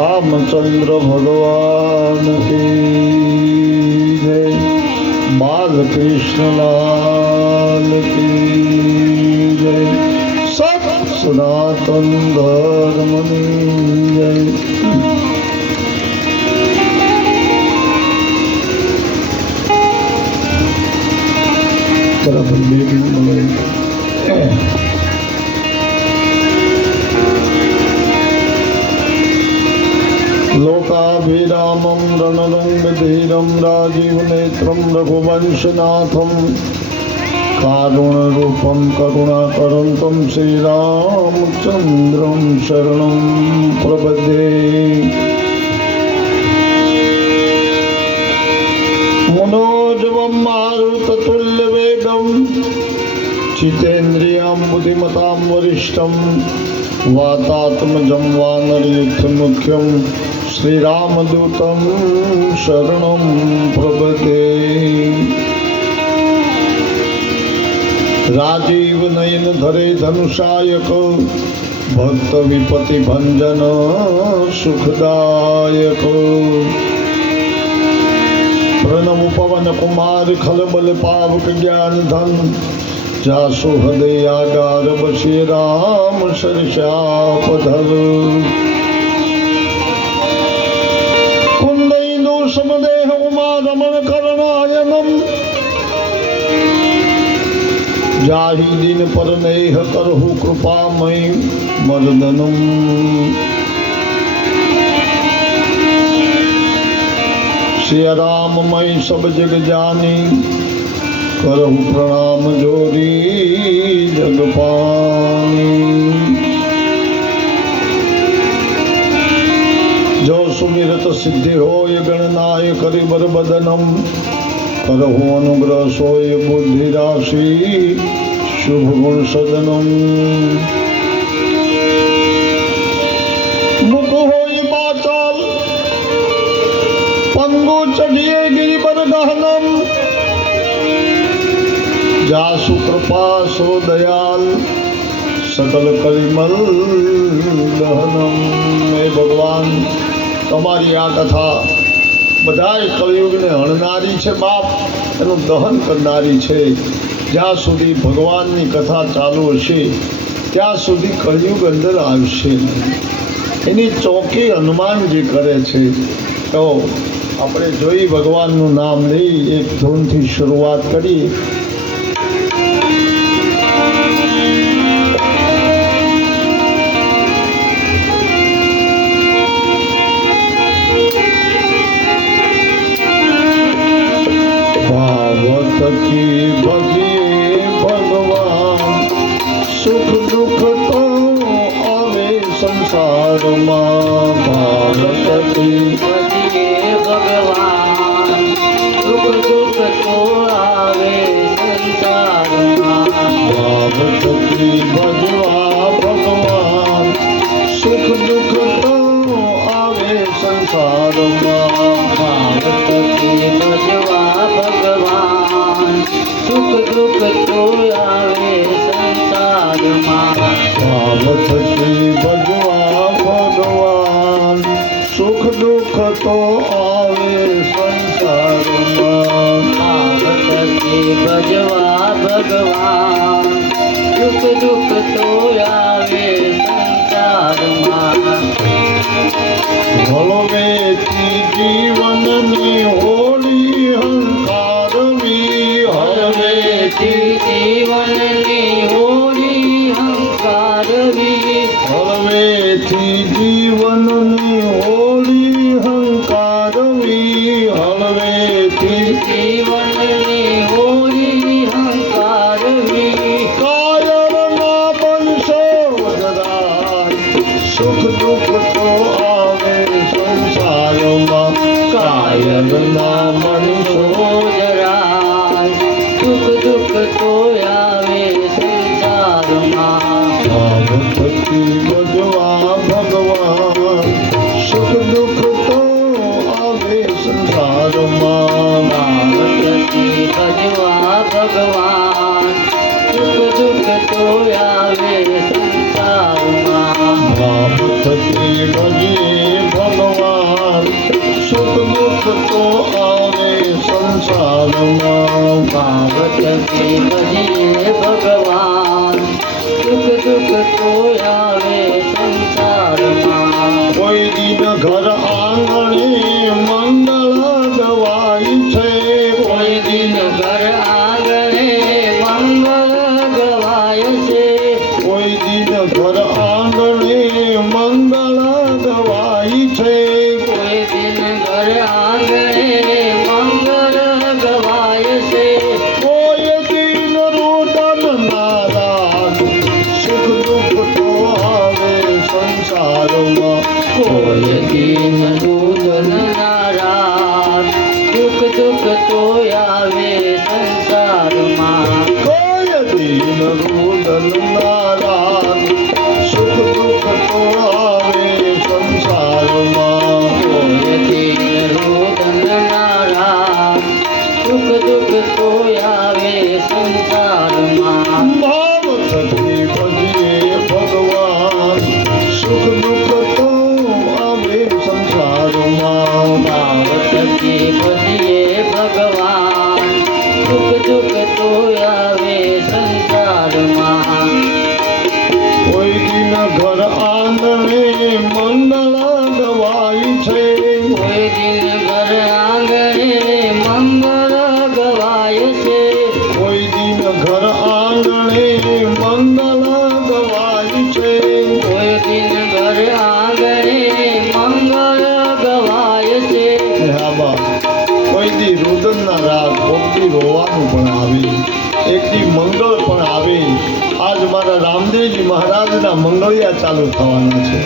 रामचंद्र भगवान की जय। बालकृष्ण लाल की जय। सब सनातन धर्म की जय। बराबर लोकाभिरामं रणरंगधीरं राजीवनेत्रं रघुवंशनाथं कारुण्यरूपं करुणाकरं श्रीरामचन्द्रं शरणं प्रपद्ये। मनोजवं मारुततुल्यवेगं जितेन्द्रियं बुद्धिमतां वरिष्ठं वातात्मजं वानरयुद्धमुख्यं श्रीरामदूतं शरणं प्रपद्ये। राजीव नयन धरे धनुषायक भक्त विपति भंजन सुखदायक। प्रणव पवन कुमार खलबल पावक ज्ञान धन जासु हृदय आगार बसे राम सरसापधर। कुंदईन्दु समदेह उमा रमण करणायनम जाहि दिन पर नेह करहु कृपामय मर्दनम। सिया राम मई सब जग जानी करहु प्रणाम जोरी जग पानी। जो सुमिरत सिद्धि होय गणनायक करिबर बदनम करहु अनुग्रह सोय बुद्धि राशि शुभ गुण सदनम। मुख होय बाचाल पंगु चढ़िए गिरिबर गहनम जासु कृपा सो दयाल सकल कलिमल दहनम। हे भगवान તમારી આ કથા બધાય કળિયુગને હણનારી છે બાપ, એનું દહન કરનારી છે। જ્યાં સુધી ભગવાનની કથા ચાલુ હશે ત્યાં સુધી કળિયુગ અંદર આવશે। એની ચોકી હનુમાનજી કરે છે। તો આપણે જોઈ ભગવાનનું નામ લઈ એક ધૂનથી શરૂઆત કરી। की भजिए भगवान सुख दुख तो आवे संसार मां। भारत की भजिए भगवान सुख दुख तो आवे संसार मां। भारत की भजवा भगवान सुख दुख तो आवे संसार मां। भारत की भजवा भगवान सुख दुख तो आवे संसार मां। भारत की भजवा भगवान सुख दुख तो आवे संसार मां। भारत की भजवा भगवान सुख दुख तो आवे संसार मां। हलवेती जीवन में होली हंकारवी हलवेती जीवन में होली हंकारवी। हलवेती जीवन में होली हंकारवी। हलवेती जीवन में होली हंकारवी। कायर ना बंशो जरा सुख दुख तो आवे संसार તો આવે સંસારમાં ભાવત કે ભજીએ ભગવાન સુખ દુઃખ તો આવે સંસારમાં કોઈ દિન ઘર આંગણે મંગળ ગવાય છે કોઈ દિન ઘર આંગણે મંગળ ગવાય છે કોઈ દિન ઘર આંગણે મંગળ ગવાય છે કોઈ દિન ઘર આંગણે મંગળ ગવાય છે કોઈ દિન રોદન નારાજ સુખ દુઃખ તો આવે સંસારમાં કોઈ દિન દૂધન નારાજ સુખ દુઃખ તો આવે સંસારમાં કોઈ દિન રોદન નારાજ સુખ દુઃખ તો આવે સંસારમાં કોઈ દિન રોદન નારાજ સુખ દુઃખ તો આવે સંસારમાં ભાવ થકી ભજીએ ભગવાન સુખ દુઃખ તો આવે સંસારમાં ભાવ થકી ભજીએ ભગવાન સુખ દુઃખ તો આવે સંસારમાં કોઈ દિન ઘર આંગણે મંગળ ગવાય છે કોઈ દિન ઘર આંગણે મંગળ ગવાય છે કોઈ દિન ઘર આંગણે મંગળ ગવાય છે કોઈ દિન ઘર આંગણે મંગળ ગવાય છે હા બા કોઈ દી રુદનના રાગ કોક દી રોવાનું પણ આવે એક દી મંગળ પણ આવે આજ મારા રામદેવજી મહારાજના મંગળિયા ચાલુ થવાના છે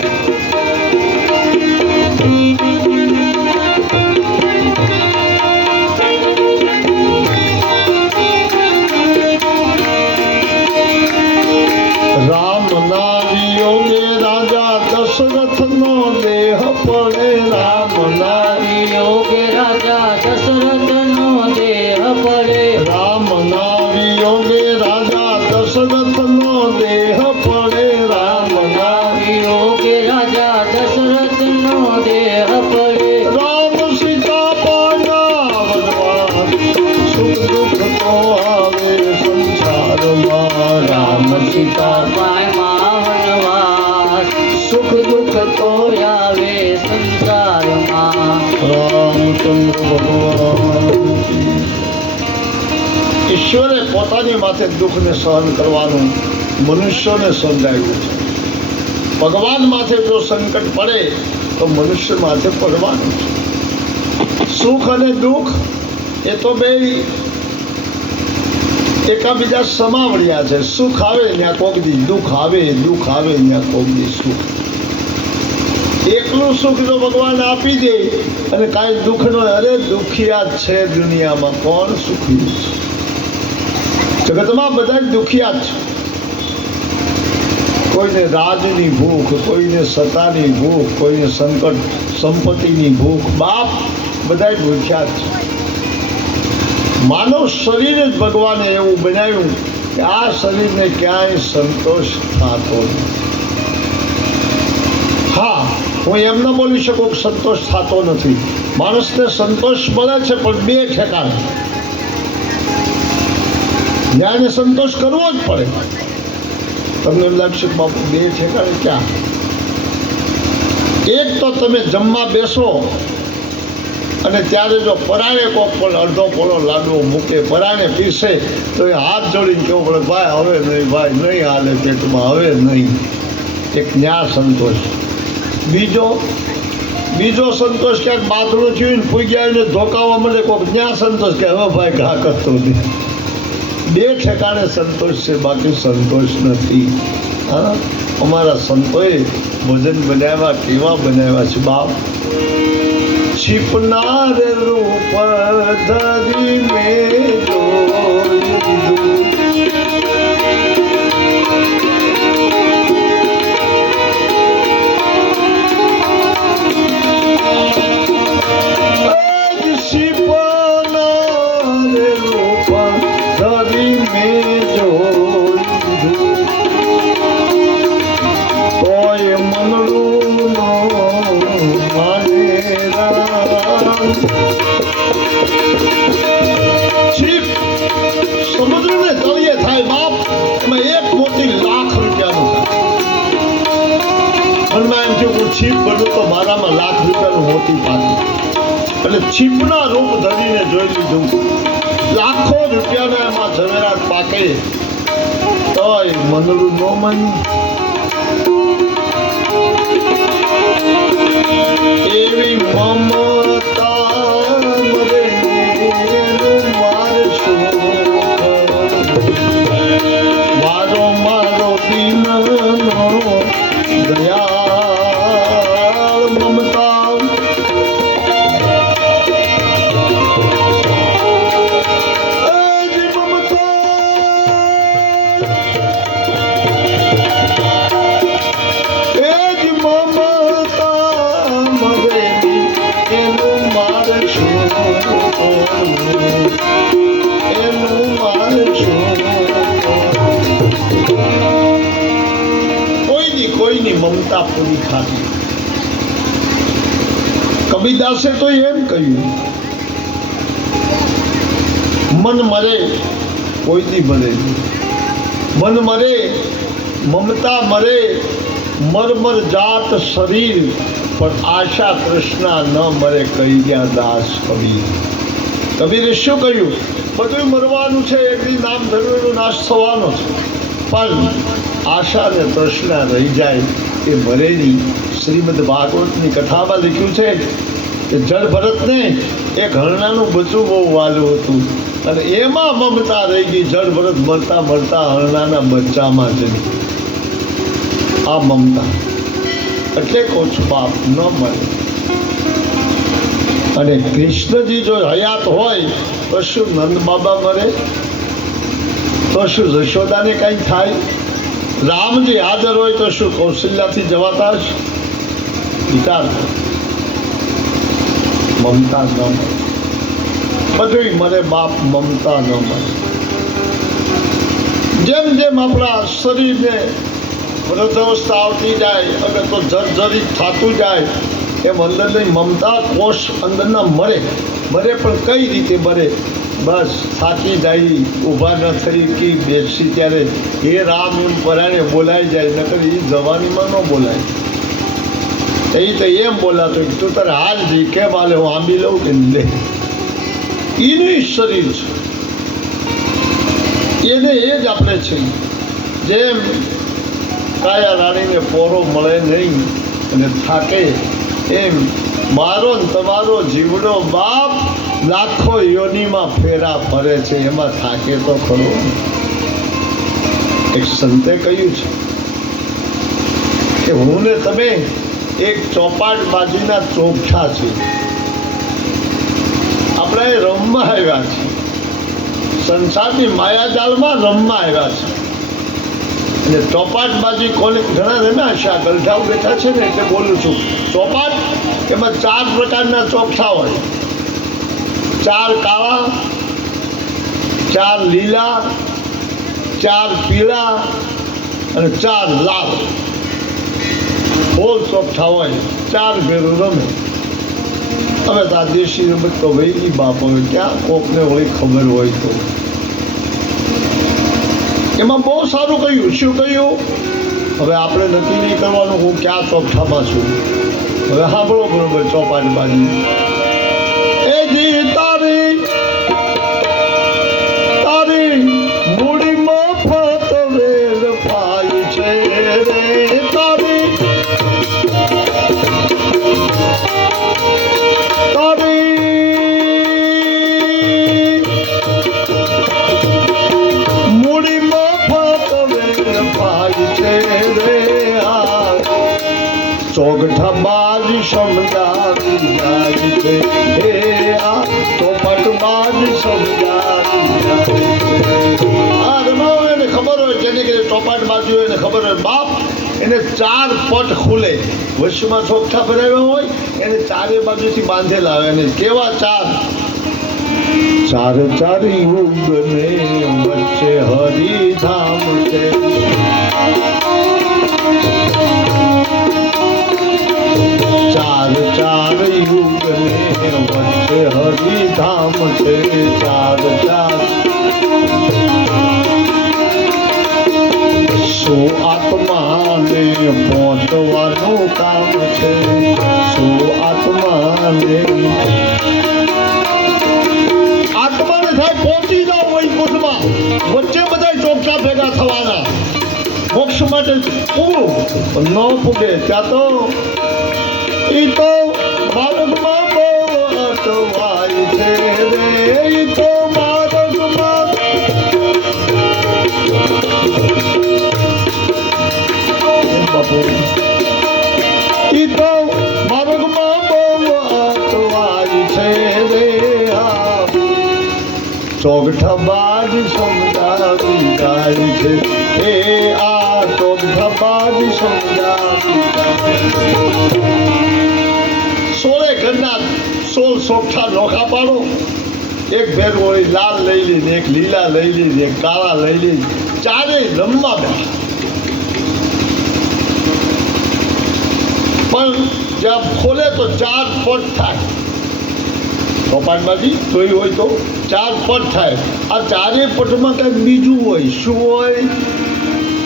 રામના વિયોગે રાજા દશરથનો દેહ પડે રામના યોગે રાજા દશરથનો દેહ પડે રામના વિયોગે રાજા દશરથનો દેહ પડે રામના યોગે રાજા દશરથનો દેહ પડે રામ સીતા પાના વનવાસ સુખ દુઃખ તો આવે સંસારમાં રામ સીતા પાયમાં વનવાસ સુખ દુઃખ તો આવે સંસારમાં રામચંદ્ર ભગવાન ઈશ્વરે પોતાની માથે દુઃખને સહન કરવાનું મનુષ્યોને સમજાવ્યું છે ભગવાન માથે જો સંકટ પડે તો મનુષ્ય માથે પડવાનું છે સુખ અને દુઃખ એ તો બે એકાબીજા સમાવડ્યા છે સુખ આવે ત્યાં કોક દી દુઃખ આવે ત્યાં કોક દી સુખ એકલું સુખ જો ભગવાન આપી દે અને કાંઈ દુઃખ ન અરે દુખિયા જ છે દુનિયામાં કોણ સુખી છે જગતમાં બધા જ દુખિયા જ છે કોઈને રાજની ભૂખ કોઈને સત્તાની ભૂખ કોઈને સંકટ સંપત્તિની ભૂખ બાપ બધા જ ભૂખ્યા જ છે માનવ શરીર જ ભગવાને એવું બનાવ્યું કે આ શરીરને ક્યાંય સંતોષ થતો નથી હા હું એમ ન બોલી શકું કે સંતોષ થતો નથી માણસને સંતોષ મળે છે પણ બે ઠેકાણે જ્યાં સંતોષ કરવો જ પડે તમને એમ લાગશે કે બાપુ બે ઠેકાણે ક્યાં એક તો તમે જમવા બેસો અને ત્યારે જો પરાણે કોક પણ અડધો પોળો લાડવો મૂકે પરાણે પીસે તો એ હાથ જોડીને કેવું પડે ભાઈ હવે નહીં ભાઈ નહીં હાલે પેટમાં હવે નહીં એક ન્યા સંતોષ બીજો સંતોષ ક્યાંક બાથરૂમ થયું ને પૂગ્યા આવીને ધોકાવા મળે કોક ન્યા સંતોષ કે હવે ભાઈ ઘા કરતો નહીં બે ઠેકાણે સંતોષ છે બાકી સંતોષ નથી હા અમારા સંતોએ ભજન બનાવ્યા કેવા બનાવ્યા છે બાપ छिपनार रूप धरी में छिपनार रूप धरी में તોય મનડું નો માને છીપ સમુદ્રને તળિયે થાય બાપ, એમાં એક મોતી લાખ રૂપિયાનું થાય. મનમાં એમ થયું હું છીપ બનું તો મારામાં લાખ રૂપિયાનું મોતી પાડું. એટલે છીપના રૂપ ધરીને જોઈ લીધું. લાખો રૂપિયાના એમાં ઝવેરાત પાકે તોય મનડું ન માન્યું. એવી મમતા મરે મારો મારો દીનનો દયાળ મમતા. કોઈની મમતા પૂરી ખાધી. કબીરદાસે તો એમ કહ્યું, મન મરે કોઈની મરે નહીં. મન મરે, મમતા મરે, મરમર જાત શરીર, પણ આશા કૃષ્ણા ન મરે કહી ગયા દાસ કબીર. કબીરે શું કહ્યું? બધું મરવાનું છે, એક દી નામ ધર્મનો નાશ થવાનો છે, પણ આશા ને તૃષ્ણા રહી જાય એ મરે નહીં. શ્રીમદ ભાગવતની કથામાં લખ્યું છે કે જળ ભરતને એક હરણાનું બચ્ચું બહુ વાલું હતું અને એમાં મમતા રહી ગઈ. જળ ભરત મરતા મરતા હરણાના બચ્ચામાં જ આ મમતા. એટલે કહું છું બાપ ન મરે. અને કૃષ્ણજી જો હયાત હોય તો શું નંદ બાબા મરે? તો શું જશોદાને કંઈ થાય? રામજી હાજર હોય તો શું કૌશલ્યાથી જવાતા જ? વિચાર મમતા ન મરે. બધું મરે બાપ, મમતા ન મરે. જેમ જેમ આપણા શરીરને વૃદ્ધાવસ્થા આવતી જાય અને તો જર્જરિત થતું જાય એમ અંદરની મમતા કોષ અંદરના મરે. મરે પણ કઈ રીતે મરે? બસ થાકી જાય, ઊભા ન થઈ કે બેસી ત્યારે હે રામ એમ પરાણે બોલાઈ જાય. નકર એ જવાનીમાં ન બોલાય. એ તો એમ બોલાતો તું તારે હાલ જી કેમ હાલે, હું આંબી લઉં કે લે. એનું શરીર છે, એને એ જ આપણે છે. જેમ કાયા રાણીને પોરો મળે નહીં અને થાકે, એમ મારો ને તમારો જીવડો બાપ લાખો યોનીમાં ફેરા ફરે છે, એમાં થાકે તો ખરો. એક સંતે કહ્યું છે કે હું ને તમે એક ચોપાટ બાજુના ચોકઠા છે. આપણે રમવા આવ્યા છે, સંસારની માયાજાળમાં રમવા આવ્યા છે. અને ચોપાટ બાજી કોને ઘણા રમ્યા છે, આ ગલઢાઓ બેઠા છે ને એટલે બોલું છું. ચોપાટ એમાં 4 પ્રકારના ચોકઠા હોય. 4 કાળા, 4 લીલા, 4 પીળા અને 4 લાલ. હોલ ચોકઠા હોય. 4 ભેરું રમે. હવે તો આ દેશી રમત તો વહી બાપ, હવે ક્યાં કોકને વળી ખબર હોય તો. એમાં બહુ સારું કહ્યું. શું કહ્યું? હવે આપણે નક્કી નહીં કરવાનું હું ક્યાં ચોકઠામાં છું. હવે સાંભળો બરોબર. ચોપાટ બાજી એ જી તારી તારી મૂડી મફત વેર પાય છે રે. તારી તારી મૂડી મફત વેર પાય છે રે. ચોકઠા બાજ સમજાવી જાય છે હે આ ચોપટ બાજ સમજાવી જાય છે. આ રમાવો એને ખબર હોય, જેને કે ચોપાટ બાજુ હોય એને ખબર હોય બાપ, એને 4 પટ ખુલે. વશમાં ચોકઠા ભરાવ્યા હોય એને 4 બાજુથી બાંધેલા હોય. અને કેવા 4 યુગને વચ્ચે હરિધામ છે. 4 કળિયુગ ને વચ્ચે હરિધામ છે ચાર ચાર સો આત્માને પહોંચવાનું કામ છે સો આત્માને થાય પહોંચી જાઓ વૈકુંઠમાં વચ્ચે બધા ચોકટા ભેગા થવાના મોક્ષ માટે પૂરું ન પૂગે ત્યાં તો ઈ તો માર્ગમાં બહુ અટવાય છે રે ઈ તો માર્ગમાં બાપુ ઈ તો માર્ગમાં બહુ અટવાય છે રે ચોગઠબાજ સમજાવી જાય છે એ આ ચોગઠબાજ સમજાવી સોળે ઘરના 16 સોગઠા નોખા પાડો એક ભેર હોય લાલ લઈ લીધી એક લીલા લઈ લીધી એક કાળા લઈ લીધી ચારેય રમવા બેઠા પણ જ્યાં ખોલે તો 4 પટ થાય કપાટમાંથી જોઈ હોય તો 4 પટ થાય આ ચારે પટમાં કંઈક બીજું હોય શું હોય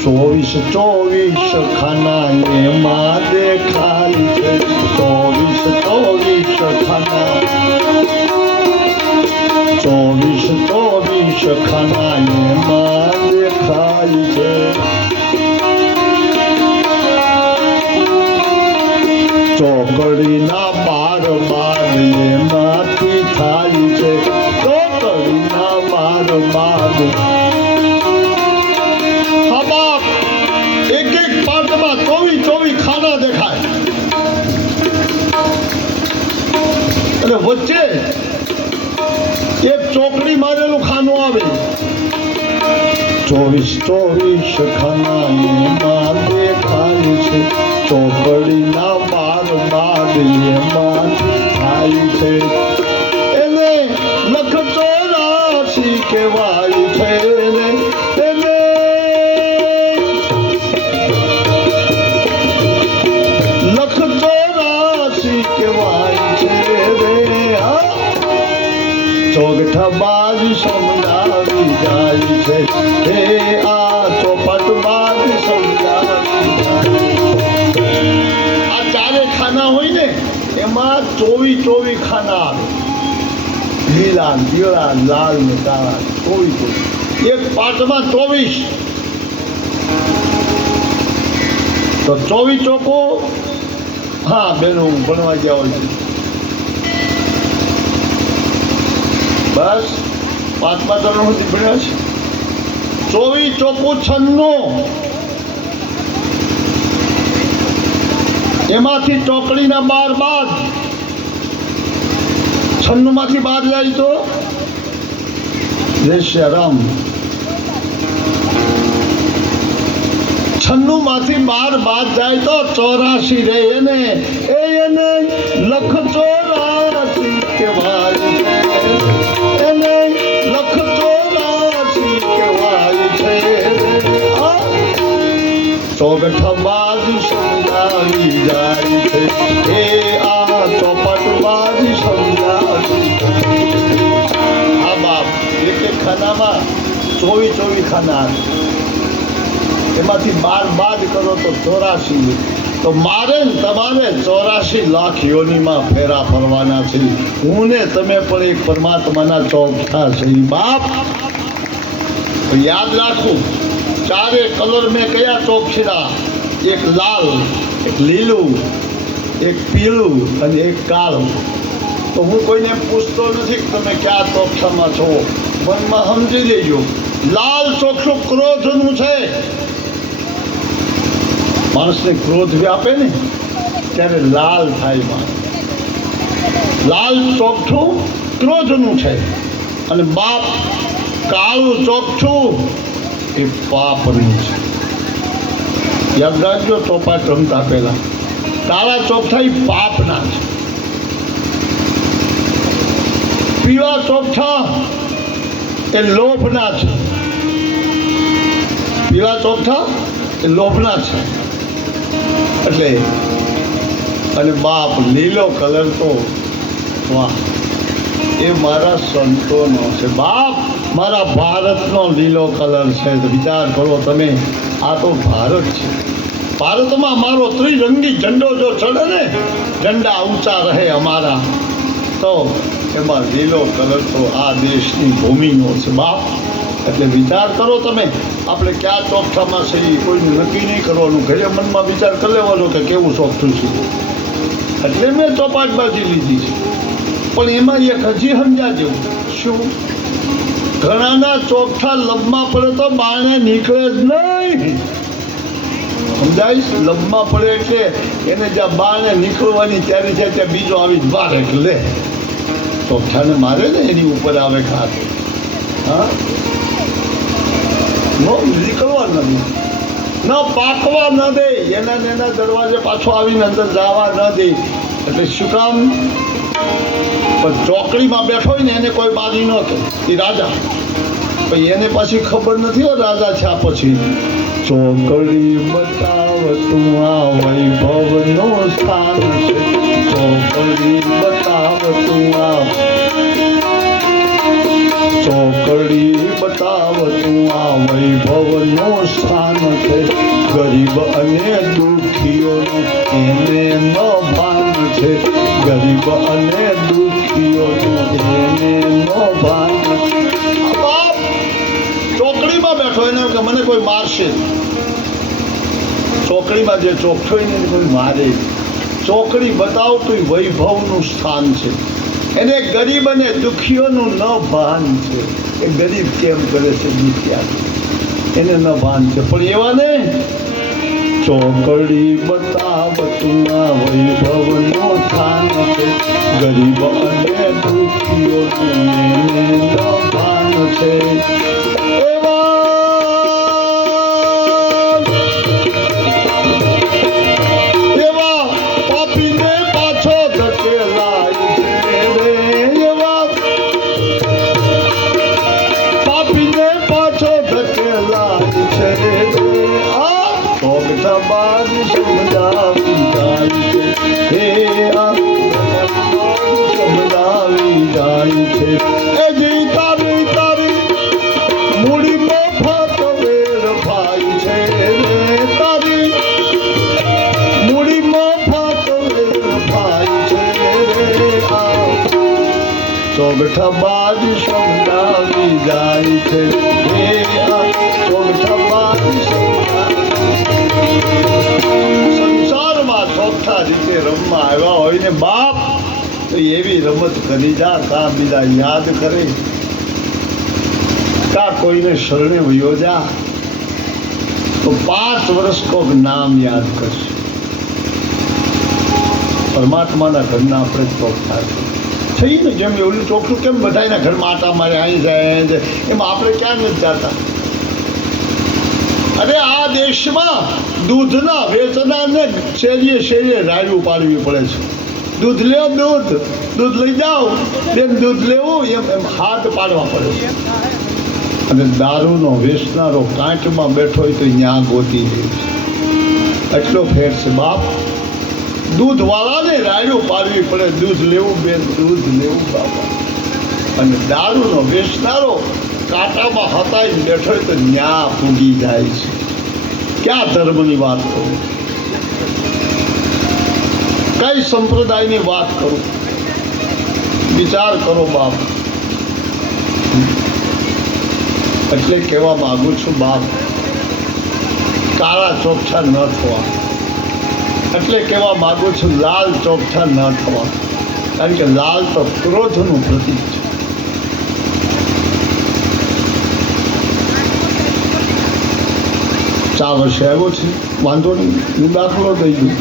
24 ખાના એમાં દેખાય છે 24 ખાના 24 ખાના એમાં દેખાય છે ચોકડીના બાર એમાંથી થાય છે ચોકડીના બાર હા બાપ એક પાટમાં 24 ખાના દેખાય અને વચ્ચે એક ચોકડી મારેલું ખાનું આવે 24 ખાના એમાં દેખાય છે ચોકડીના બાર એમાંથી થાય છે એને લખ 84 કહેવાય છે એને લખ 84 કહેવાય છે રે ચોગઠબાજ સમજાવી જાય છે હે આ ચોપટબાજ સમજાવી જાય આ ચારે ખાના હોય ને એમાં 24 ખાના આવે લીલા પીળા લાલ ને કાળા 24 એક પાટમાં 24 તો 24 ચોકો હા બેનો ભણવા ગયા હોય છે બસ 5મા ધોરણ સુધી ભણ્યા છે 24 ચોકો 96 એમાંથી ચોકડીના 12 બાદ 96 માંથી 12 જાય તો રહેશે રામ 96 માંથી 12 બાદ જાય તો 84 રહે એને લખ 84 કહેવાય એને લખ 84 કહેવાય છે ચોગઠબાજ સમજાવી જાય છે એ આ ચોપટબાજ સમજાવી હા બાપ એક ખાનામાં 24 ખાના એમાંથી 12 બાદ કરો તો 84 તો મારે ને તમારે 84 લાખ યોનિમાં ફેરા ફરવાના છે હું ને તમે પણ એક પરમાત્માના ચોકઠા છે બાપ તો યાદ રાખું ચારે કલર મેં કયા ચોકઠા એક લાલ એક લીલું એક પીળું અને એક કાળું તો હું કોઈને પૂછતો નથી કે તમે કયા ચોકઠામાં છો મનમાં સમજી લેજો લાલ ચોકઠું ક્રોધનું છે માણસને ક્રોધ વ્યાપે ને ત્યારે લાલ થાય માણસ લાલ ચોકઠું ક્રોધનું છે અને બાપ કાળું ચોકઠું એ પાપનું છે યાદ રાખજો ચોપાટ રમતા પહેલા કાળા ચોકઠા એ પાપના છે પીળા ચોકઠા એ લોભના છે પીળા ચોકઠા એ લોભના છે એટલે અને બાપ લીલો કલર તો વાહ, એ મારા સંતોનો છે બાપ, મારા ભારતનો લીલો કલર છે. તો વિચાર કરો તમે, આ તો ભારત છે. ભારતમાં મારો ત્રિરંગી ઝંડો જો ચડે ને, ઝંડા ઊંચા રહે અમારા, તો એમાં લીલો કલર તો આ દેશની ભૂમિનો છે બાપ. એટલે વિચાર કરો તમે, આપણે ક્યાં ચોકઠામાં છે એ કોઈને નક્કી નહીં કરવાનું, ઘરે મનમાં વિચાર કરી લેવાનો કે કેવું ચોકઠું છે. એટલે મેં ચોપાટબાજી લીધી છે. પણ એમાં એક હજી સમજ્યા જેવું શું, ઘણાના ચોકઠા લબમાં પડે તો બાણે નીકળે જ નહીં. સમજાઈશ, લબમાં પડે એટલે એને જ્યાં બાણે નીકળવાની ત્યારે છે ત્યાં બીજો આવી જ બાર એટલે ચોકઠાને મારે ને એની ઉપર આવે ખાસ. હા, નો નીકળવા ન દે, ન પાકવા ન દે, એના દરવાજે પાછો આવીને અંદર જવા ન દે. એટલે શું કામ? પણ ચોકડીમાં બેઠો હોય ને એને કોઈ બાજી ન કે એ રાજા, પછી એને પાછી ખબર નથી હો રાજા છે. આ પછી ચોકડી બતાવતું આ વૈભવનું સ્થાન છે, ચોકડી બતાવતું આ, ચોકડી બતાવતું આ વૈભવનું સ્થાન છે. ગરીબ અને દુઃખીઓનું એને ન ભાન છે, ગરીબ અને દુઃખીઓનું એને ન ભાન. બાપ ચોકડીમાં બેઠો એને કે મને કોઈ મારશે, ચોકડીમાં જે ચોકઠો હોય ને એને કોઈ મારે. ચોકડી બતાવતું વૈભવનું સ્થાન છે, એને ગરીબ અને દુઃખીઓનું ન ભાન છે. એ ગરીબ કેમ કરે છે, દુખિયા એને ન ભાન છે. પણ એવા ને ચોકડી બતાવતું આ વૈભવનું સ્થાન છે, ગરીબ અને દુઃખીઓનું એને ન ભાન છે. એવા પાપીને પાછો ધકેલાય છે રે, એવા પાપીને પાછો ધકેલાય છે રે. આ ચોકઠાબાજ સમજાવી જાય છે, હે આ સમજાવી જાય છે. એ જી તારી તારી મૂડી મફત વેરફાય છે રે, તારી મૂડી મફત વેરફાય છે રે. આ ચોકઠાબાજ સમજાવી જાય છે, હે આ ચોકઠાબાજ સંસારમાં ચોકઠા રીતે રમવા આવ્યા હોય ને બાપ, તો એવી રમત કરી જા કા બીજા યાદ કરે, કા કોઈને શરણે વયો જા તો 5 વર્ષ કોક નામ યાદ કરશે. પરમાત્માના ઘરના આપણે ચોકઠા થઈ ને, જેમ એવું ચોખ્ખું કેમ બધાના ઘરમાં આટા મારે અહીં જાય એમાં આપણે ક્યાં નથી જતા. અને આ દેશમાં દૂધના વેચનારને શેરીએ શેરીએ રાડ્યું પાડવી પડે છે. દૂધ લ્યો, દૂધ લઈ જાઓ, જેમ દૂધ લેવું એમ હાથ પાડવા પડે છે. અને દારૂનો વેચનારો કાંટમાં બેઠો હોય તો ત્યાં ગોતી દે છે. એટલો ફેર છે બાપ. દૂધવાળાને રાડ્યું પાડવી પડે, દૂધ લેવું બેન, દૂધ લેવું બાપા. અને દારૂનો વેચનારો કાંટામાં હતાઈ બેઠો હોય તો ન્યા પૂગી જાય છે. ક્યાં ધર્મની વાત કરું, કઈ સંપ્રદાયની વાત કરું, વિચાર કરો બાપ. એટલે કહેવા માંગુ છું બાપ, કાળા ચોકઠા ન થવા. એટલે કહેવા માંગુ છું લાલ ચોકઠા ન થવા, કારણ કે લાલ તો ક્રોધનું પ્રતીક છે. ચાર વર્ષે આવ્યો છે, વાંધો નહીં, હું દાખલો દઈ દઉં.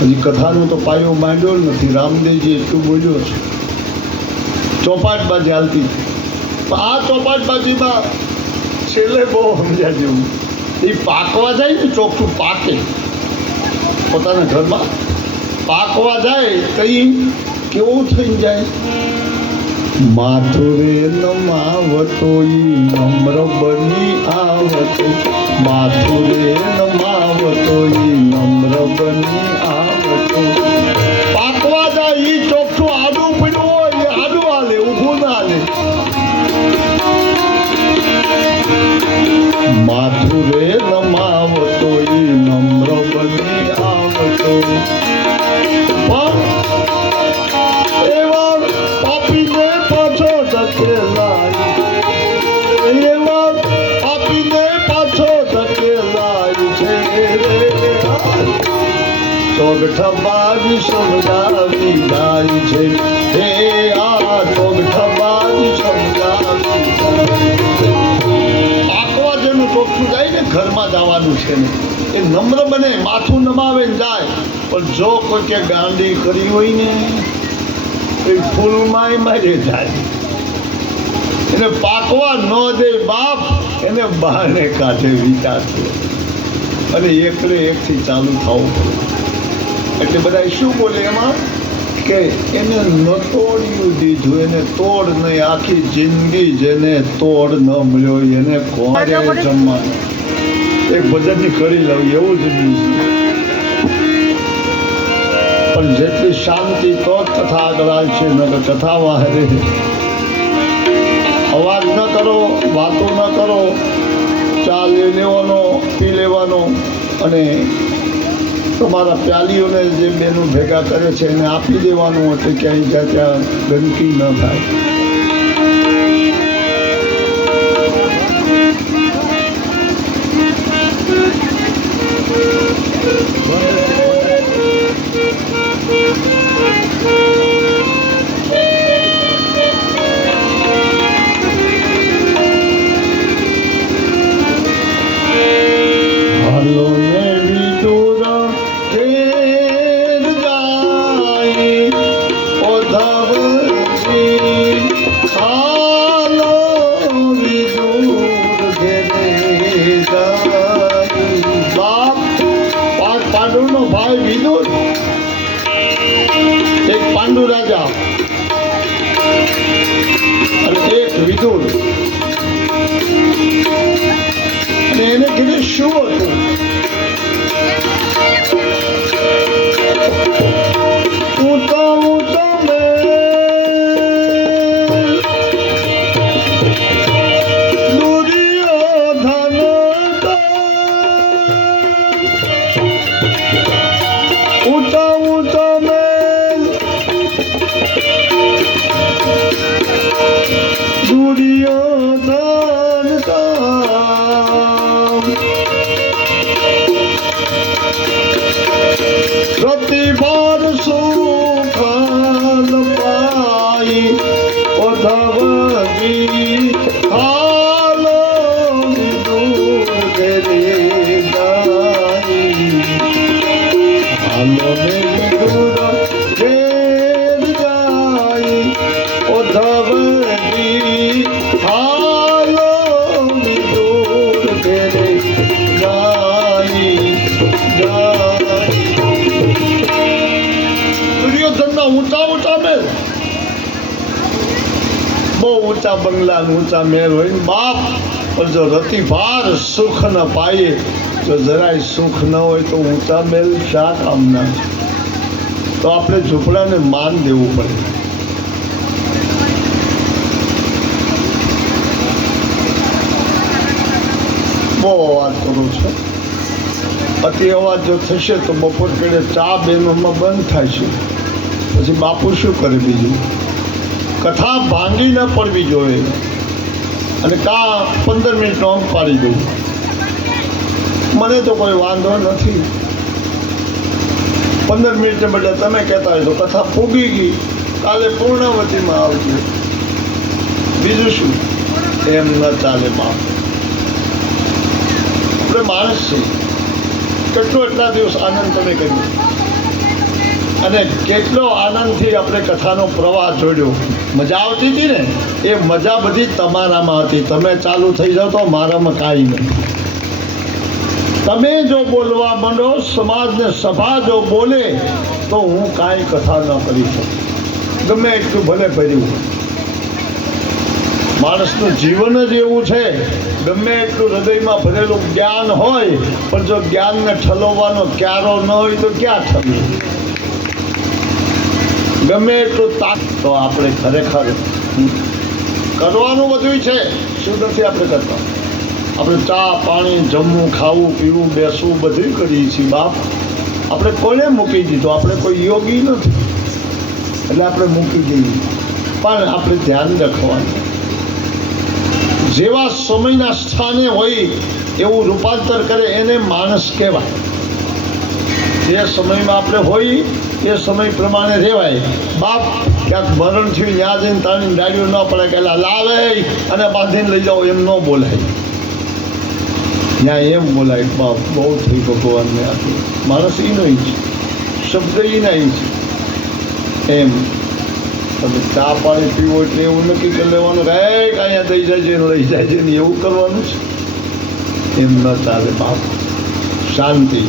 હજી કથાનો તો પાયો માંડ્યો નથી. રામદેવજી એટલું બોલ્યો છે, ચોપાટબાજી હાલતી. આ ચોપાટબાજીમાં છેલ્લે બહુ સમજ્યા જેવું, એ પાકવા જાય ને ચોખ્ખું પાકે, પોતાના ઘરમાં પાકવા જાય તો એ કેવું થઈ જાય. માથુરે નમાવતો ઈ નમ્ર બની આવતો, માથુરે નમાવતો ઈ નમ્ર બની આવતો. પાકવા જાય ઈ ચોખ્ખું આડું પડ્યું હોય એ આડું હાલે, ઊભું ના હાલે. માથું રે નમાવતો ઈ નમ્ર બની આવતો. એવા પાપીને પાછો ધકેલાય, એવા પાપીને પાછો ધકેલાય છે રે. ચોગઠબાજ સમજાવી જાય છે, હે આ ચોગઠબાજ સમજાવી પાકવા જેનું ચોખ્ખું જાય ને ઘરમાં જવાનું છે ને એ નમ્ર બને, માથું નમાવે ને જાય. પણ જો કોઈ કે ગાંડી કરી હોય ને એ ફૂલમાં મારે જાય, એને પાકવા ન દે બાપ, એને બહાને કાઢે વિચાર છે. અને એકલે એકથી ચાલુ થવું પડે. એટલે બધા શું બોલે એમાં કે એને નતોડ્યું દીધું, એને તોડ નહીં. આખી જિંદગી જેને તોડ ન મળ્યો એને કોણે જમવાનું. એક ભજનની કરી લઉં એવું જ બીજું. પણ જેટલી શાંતિ તો જ કથા આગળ આવશે, નકર કથા વાહરે અવાજ ન કરો, વાતો ન કરો, ચા લઈ લેવાનો, પી લેવાનો અને તમારા પ્યાલીઓને જે બેનો ભેગા કરે છે એને આપી દેવાનું. એટલે ક્યાંય જ્યાં ત્યાં ગંદકી ન થાય. હાલો ને વિદુર ઘેર જાય, ઓધવજી હાલો વિદુર ઘેર જાય. બાપ પાંડુનો ભાઈ વિદુર, એક પાંડુ રાજા અને એક વિદુર. અને એને કીધું શું હતું? ઊંચા ઊંચા દુર્યોધન ઊંચા ઊંચા દુર્યોધન પ્રતિભાર સુખાલ પાઈ, ઓધવજી હાલો વિદુર ઘેરે જાય. હાલો ને વિદુર ઘેર જાય, ઓધવજી હાલો વિદુર ઘેરે જાય. દુર્યોધનના ઊંચા ઊંચા મહેલ, બહુ ઊંચા બંગલા ઊંચા મહેલ હોય ને બાપ. પણ જો રતિભાર સુખ ન પાઈએ, જો જરાય સુખ ન હોય તો ઊંચા મહેલ શા કામના? તો આપણે ઝૂંપડાને માન દેવું પડે. બહુ અવાજ કરું છું. અતિ અવાજ જો થશે તો બપોર કેળે ચા બેનોમાં બંધ થાય છે. પછી બાપુ શું કરે બીજું? કથા ભાંગી ન પડવી જોઈએ. અને કા 15 મિનિટનો અંક પાડી દઉં, મને તો કોઈ વાંધો નથી. 15 મિનિટને બદલે તમે કહેતા હોય તો કથા પૂગી ગઈ, કાલે પૂર્ણાવતીમાં આવજો. બીજું શું? એમ ન ચાલે બાપ. આપણે માણસ છે, કેટલો એટલા દિવસ આનંદ તમે કર્યો અને કેટલો આનંદથી આપણે કથાનો પ્રવાહ જોડ્યો. મજા આવતી હતી ને, એ મજા બધી તમારામાં હતી. તમે ચાલુ થઈ જાઓ તો મારામાં કાંઈ નહીં. તમે જો બોલવા માંડો, સમાજને સભા જો બોલે તો હું કાંઈ કથા ન કરી શકું, ગમે એટલું ભલે ભર્યું. માણસનું જીવન જ એવું છે, ગમે એટલું હૃદયમાં ભરેલું જ્ઞાન હોય પણ જો જ્ઞાનને ઠલવવાનો ક્યારો ન હોય તો ક્યાં ઠલવે? ગમે એટલું તાક તો આપણે ખરેખર કરવાનું બધું છે, શું નથી આપણે કરતા? આપણે ચા પાણી જમવું ખાવું પીવું બેસવું બધું કરીએ છીએ બાપ. આપણે કોને મૂકી દીધું? આપણે કોઈ યોગી નથી એટલે આપણે મૂકી દઈએ, પણ આપણે ધ્યાન રાખવાનું. જેવા સમયના સ્થાને હોય એવું રૂપાંતર કરે એને માણસ કહેવાય. જે સમયમાં આપણે હોય એ સમય પ્રમાણે રહેવાય બાપ. ક્યાંક મરણ થયું ત્યાં જઈને તાણી ડાળીઓ ન પડે કે લાવે અને બાંધીને લઈ જાઓ એમ ન બોલાય. ત્યાં એમ બોલાય બાપ બહુ થઈ ભગવાનને આપ્યું. માણસ એ નહીં છે, શબ્દ એ નહીં છે. એમ તમે ચા પાણી પીવો એટલે એવું નક્કી કરી લેવાનું કે અહીંયા દઈ જાય છે લઈ જાય છે ને એવું કરવાનું છે. એમ ન ચાલે બાપ. શાંતિ.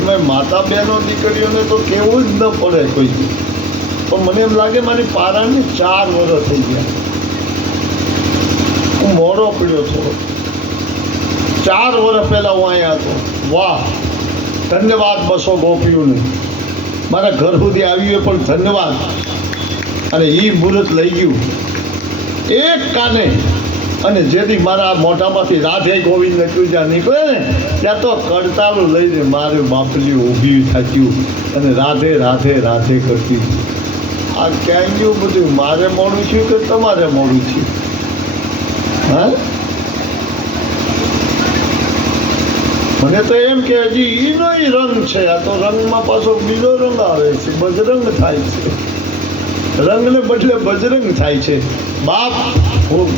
એમાં માતા બહેનો દીકરીઓને તો કેવું જ ન પડે કોઈ. પણ મને એમ લાગે મારી પારાને 4 વર્ષ થઈ ગયા. હું મોડો પડ્યો થોડો. 4 વર્ષ પહેલાં હું અહીંયા હતો. વાહ, ધન્યવાદ બસો ગોપીઓને. મારા ઘર સુધી આવ્યું પણ ધન્યવાદ. અને એ મુહૂર્ત લઈ ગયું એક કાને. અને જેથી મારા મોઢામાંથી રાધે ગોવિંદ લખ્યું જ્યાં નીકળે ને ત્યાં તો કડતાલું લઈને મારે બાપલી ઊભી થાક્યું અને રાધે રાધે રાધે કરતી. આ ક્યાં ગયું બધું? મારે મોડું થયું કે તમારે મોડું થયું? હા, મને તો એમ કે હજી એનો રંગ છે. આ તો રંગમાં પાછો બીજો રંગ આવે છે, બજરંગ થાય છે. રંગને બદલે બજરંગ થાય છે બાપ. હું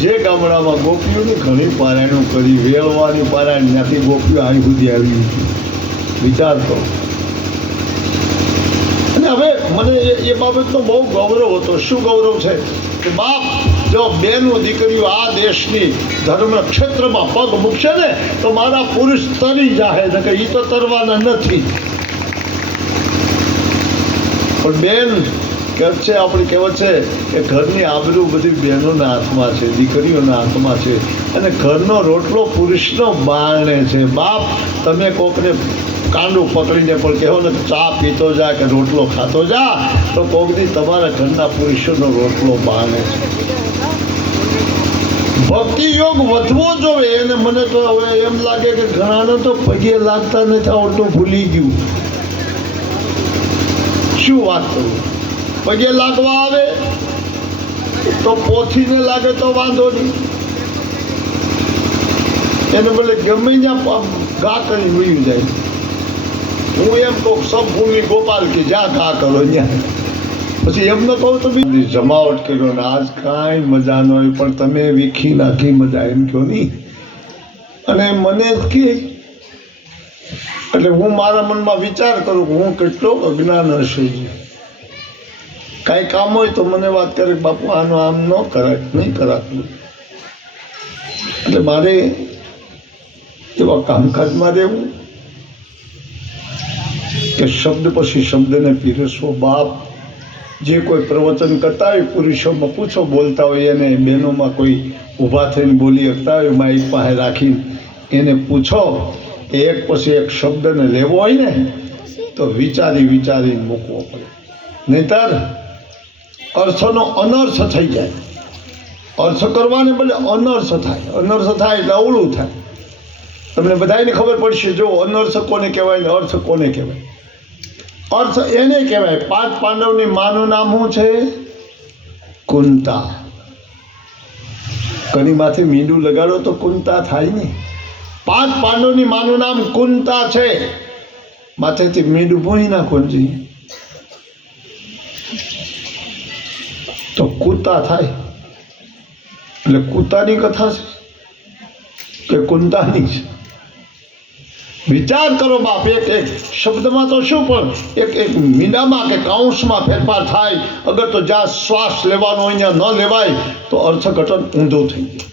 જે ગામડામાં ગોપીઓની ઘણી પારાયણો કરી, વેળવાની પારાયણ, ત્યાંથી ગોપીઓ અહીં સુધી આવી હતી. વિચાર કરો. અને હવે મને એ બાબતનો બહુ ગૌરવ હતો. શું ગૌરવ છે કે બાપ જો બેનો દીકરીઓ આ દેશની ધર્મ ક્ષેત્રમાં પગ મૂકશે ને તો મારા પુરુષ તરી જાહે ને કે એ તો તરવાના નથી. પણ બેન છે, આપણી કહેવત છે કે ઘરની આબરૂ બધી બહેનોના હાથમાં છે, દીકરીઓના હાથમાં છે. અને ઘરનો રોટલો પુરુષનો બારણે છે બાપ. તમે કોકને કાંડું પકડીને પણ કહો ને ચા પીતો જા કે રોટલો ખાતો જા તો કોકથી તમારા ઘરના પુરુષોનો રોટલો બારણે છે. ભક્તિ યોગ વધવો જોઈએ. અને મને તો હવે એમ લાગે કે ઘણાને તો પગે લાગતા નથી આવડતું, ભૂલી ગયું. શું વાત કરું? પગે લાગવા આવે તો પોથીને લાગે તો વાંધો નહીં, એને બદલે ગમે ત્યાં ઘા કરી વયું જાય. હું એમ કહું સબ ભૂમિ ગોપાલ કે જ્યાં ઘા કરો ત્યાં. પછી એમ ન કહું તો બી જમાવટ કર્યો ને આજ કાંઈ મજા ન હોય પણ તમે વીખી નાખી મજા એમ કહો નહીં. અને મને જ કે એટલે હું મારા મનમાં વિચાર કરું કે હું કેટલો અજ્ઞાન હશે. કાંઈ કામ હોય તો મને વાત કરે કે બાપુ આનું આમ ન કરાય, નહીં કરાતું. એટલે મારે એવા કામકાજમાં રહેવું કે શબ્દ પછી શબ્દને પીરસવો બાપ. જે કોઈ પ્રવચન કરતા હોય પુરુષોમાં પૂછો, બોલતા હોય એને, બહેનોમાં કોઈ ઊભા થઈને બોલી શકતા હોય માઇક પાસે રાખીને એને પૂછો કે એક પછી એક શબ્દને લેવો હોય ને તો વિચારી વિચારીને મૂકવો પડે, નહીંતર અર્થનો અનર્થ થઈ જાય. અર્થ કરવાને બદલે અનર્થ થાય. અનર્થ થાય એટલે અવળું થાય. તમને બધાને ખબર પડશે જો અનર્થ કોને કહેવાય ને અર્થ કોને કહેવાય. અર્થ એને કહેવાય. 5 પાંડવની માનું નામ શું છે? કુંતા. કની માથે મીંડું લગાડો તો કુંતા થાય ને. 5 પાંડવની માનું નામ કુંતા છે. માથેથી મીંડું ભૂણી નાખો જોઈએ તો કૂતા થાય. એટલે કૂતાની કથા છે કે કુંતાની છે? વિચાર કરો બાપ. એક એક શબ્દમાં તો શું પણ એક મીંડામાં કે કાંસમાં ફેરફાર થાય. અગર તો જ્યાં શ્વાસ લેવાનો હોય ત્યાં ન લેવાય તો અર્થઘટન ઊંધું થઈ જાય.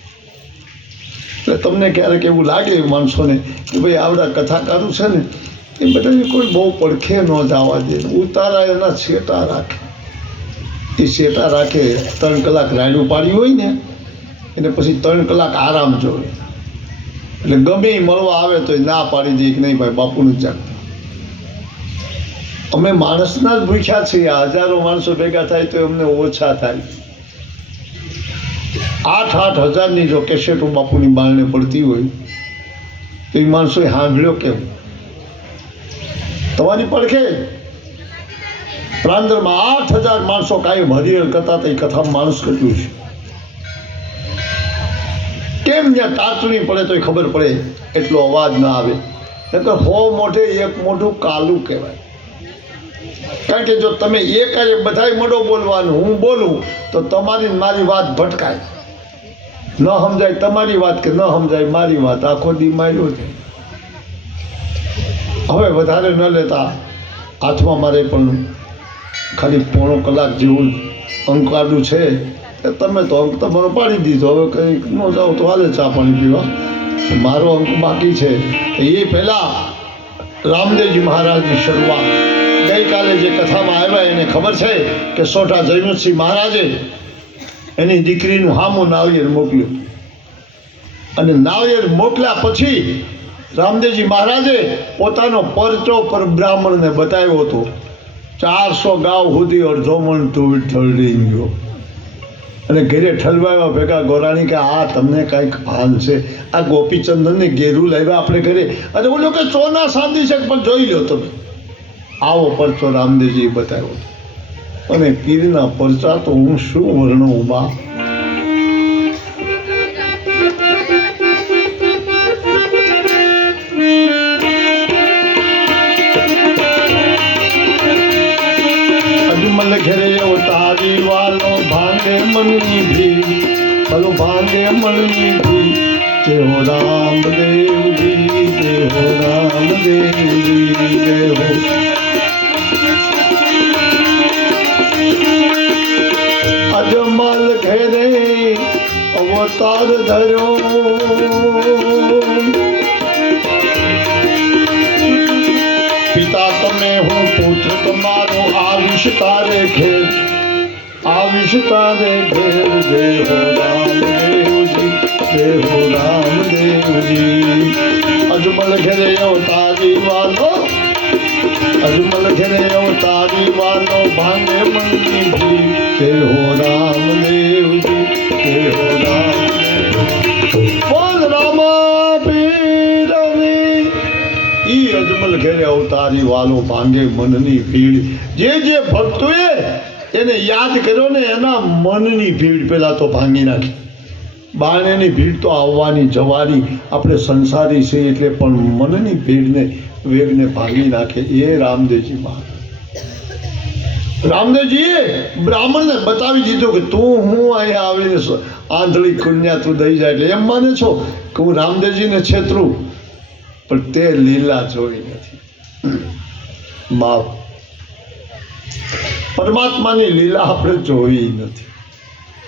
એટલે તમને ક્યારેક એવું લાગે માણસોને કે ભાઈ આવડા કથાકારો છે ને એ બધાને કોઈ બહુ પડખે ન જવા દે. ઉતારા એના શેટા રાખે. એ શેટા રાખે 3 કલાક રાયડું પાડ્યું હોય ને એને પછી 3 કલાક આરામ જોઈએ. એટલે ગમે ઈ મળવા આવે તો ના પાડી દે કે નહીં ભાઈ બાપુનું જ જાગતું. અમે માણસના જ ભૂખ્યા છીએ. હજારો માણસો ભેગા થાય તો અમને ઓછા થાય. 8-8 હજારની જો કેસેટો બાપુની બાળને પડતી હોય તો એ માણસોએ સાંભળ્યો કેમ? તમારી પડખે પ્રાંદરમાં 8,000 માણસો કાયમ હરિહર કરતા હતા. એ કથામાં માણસ કેટલું છે? કેમ જ્યાં તાતણી પડે તો ખબર પડે એટલો અવાજ ના આવે. નકર 100 મોઢે એક મોઢું કાલું કહેવાય. કારણ કે જો તમે એકાએ બધાય મોઢો બોલવાનું, હું બોલું તો તમારી મારી વાત ભટકાય. ન સમજાય તમારી વાત કે ન સમજાય મારી વાત, આખો દી માર્યો છે. હવે વધારે ન લેતા, હાથમાં મારે પણ ખાલી 1.5 કલાક જેવું અંકાડું છે. તમે તો અંક તમારો પાડી દીધો, હવે કંઈક ન જાઓ તો હાલે ચા પાણી પીવા. મારો અંક બાકી છે. એ પહેલાં રામદેવજી મહારાજની શરૂઆત ગઈકાલે જે કથામાં આવ્યા એને ખબર છે કે સોઢા જયમતસિંહ મહારાજે એની દીકરીનું હામું નાળિયેર મોકલ્યું. અને નાળિયેર મોકલ્યા પછી રામદેવજી મહારાજે પોતાનો પરચો પર બ્રાહ્મણને બતાવ્યો હતો. 400 ગાવ સુધી અડધો મણ ધૂળ ઠલડી ગયો. અને ઘરે ઠલવાયા ભેગા ગોરાણી કે આ તમને કાંઈક ભાન છે? આ ગોપીચંદનને ઘેરું લાવ્યા આપણે ઘરે. અને બોલ્યો કે ચોના સાંધી છે પણ જોઈ લો તમે. આવો પરચો રામદેવજીએ બતાવ્યો. અને પીરના પરચા તો હું શું વર્ણવું બા. અજમલ ઘેરે તારી વાલો ભાંગે મનની ભીડ, ભલો ભાંગે મનની ભીડ. જય હો રામદેવજી, જય હો રામદેવજી, જય હો. અજમલ ઘેરે અવતાર ધર્યો, પિતા તમે હું પુત્ર તમારો આવીશ તારે ઘેર, આવીશ તારે ઘેર. જય હો રામદેવજી, જય હો રામદેવજી. અજમલ ઘેરે અવતારી વાલો, અજમલ ઘેરે અવતારી વાલો ભાંગે મનની ભીડ. જય હો રામદેવજી, જય હો રામદેવજી. બોલ રામા પીરની. ઈ અજમલ ઘેરે અવતારી વાલો ભાંગે મનની ભીડ. જે જે ભક્તોએ એને યાદ કર્યો ને એના મનની ભીડ પેલા તો ભાંગી નાખી. બાણેની ભીડ તો આવવાની જવાની, આપણે સંસારી છે એટલે, પણ મનની ભીડને વેગને ભાંગી નાખે એ રામદેવજી મહારાજ. રામદેવજીએ બ્રાહ્મણને બતાવી દીધું કે તું હું અહીંયા આવીને આંધળી કન્યા તું દઈ જાય. એટલે એમ માને છો કે હું રામદેવજીને છેતરું, પણ તે લીલા જોઈ નથી. બાપ પરમાત્માની લીલા આપણે જોઈ નથી.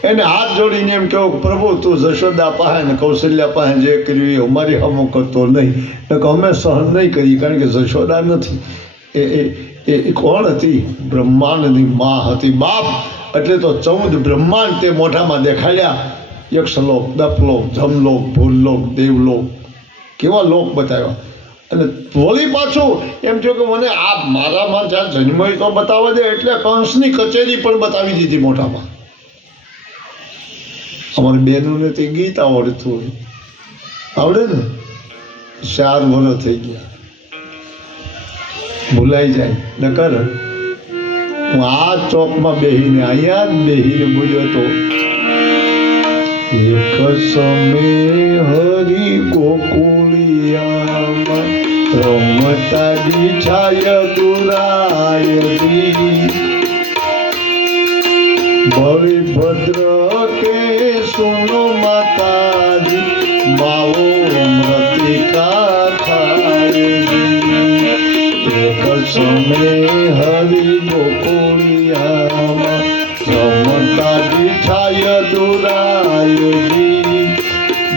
એને હાથ જોડીને એમ કહો પ્રભુ તું જશોદા પાસે ને કૌશલ્યા પાસે જે કર્યું એ અમારી હમો કરતો નહીં. એટલે અમે સહન નહીં કરી, કારણ કે જશોદા નથી. એ કોણ હતી? બ્રહ્માંડની માં હતી. બાપ એટલે તો 14 બ્રહ્માંડ તે મોઢામાં દેખાડ્યા. યક્ષલોક, દપલોક, જમલોક, ભૂલલોક, દેવલોક, કેવા લોક બતાવ્યા. અને વળી પાછું એમ થયું કે મને આ મારામાં જ્યાં જન્મ તો બતાવવા દે, એટલે કંસની કચેરી પણ બતાવી દીધી મોઢામાં. અમારી બહેનોને તે ગીત આવડતું હોય, આવડે ને? 4 વર્ષ થઈ ગયા, ભૂલાઈ જાય. નકર હું આ ચોકમાં બેહીને અહીંયા જ બેહીને બોલ્યો તો, એક સમય હરી ગોકુળિયામાં રમતા દીછાય દુરાયદી, બલિભદ્ર કે સુનો માતાજી માવો મૃતિકા થાય. એક સમય હરી ગોકુળિયામાં રમતા દીછાય દુરાયદી,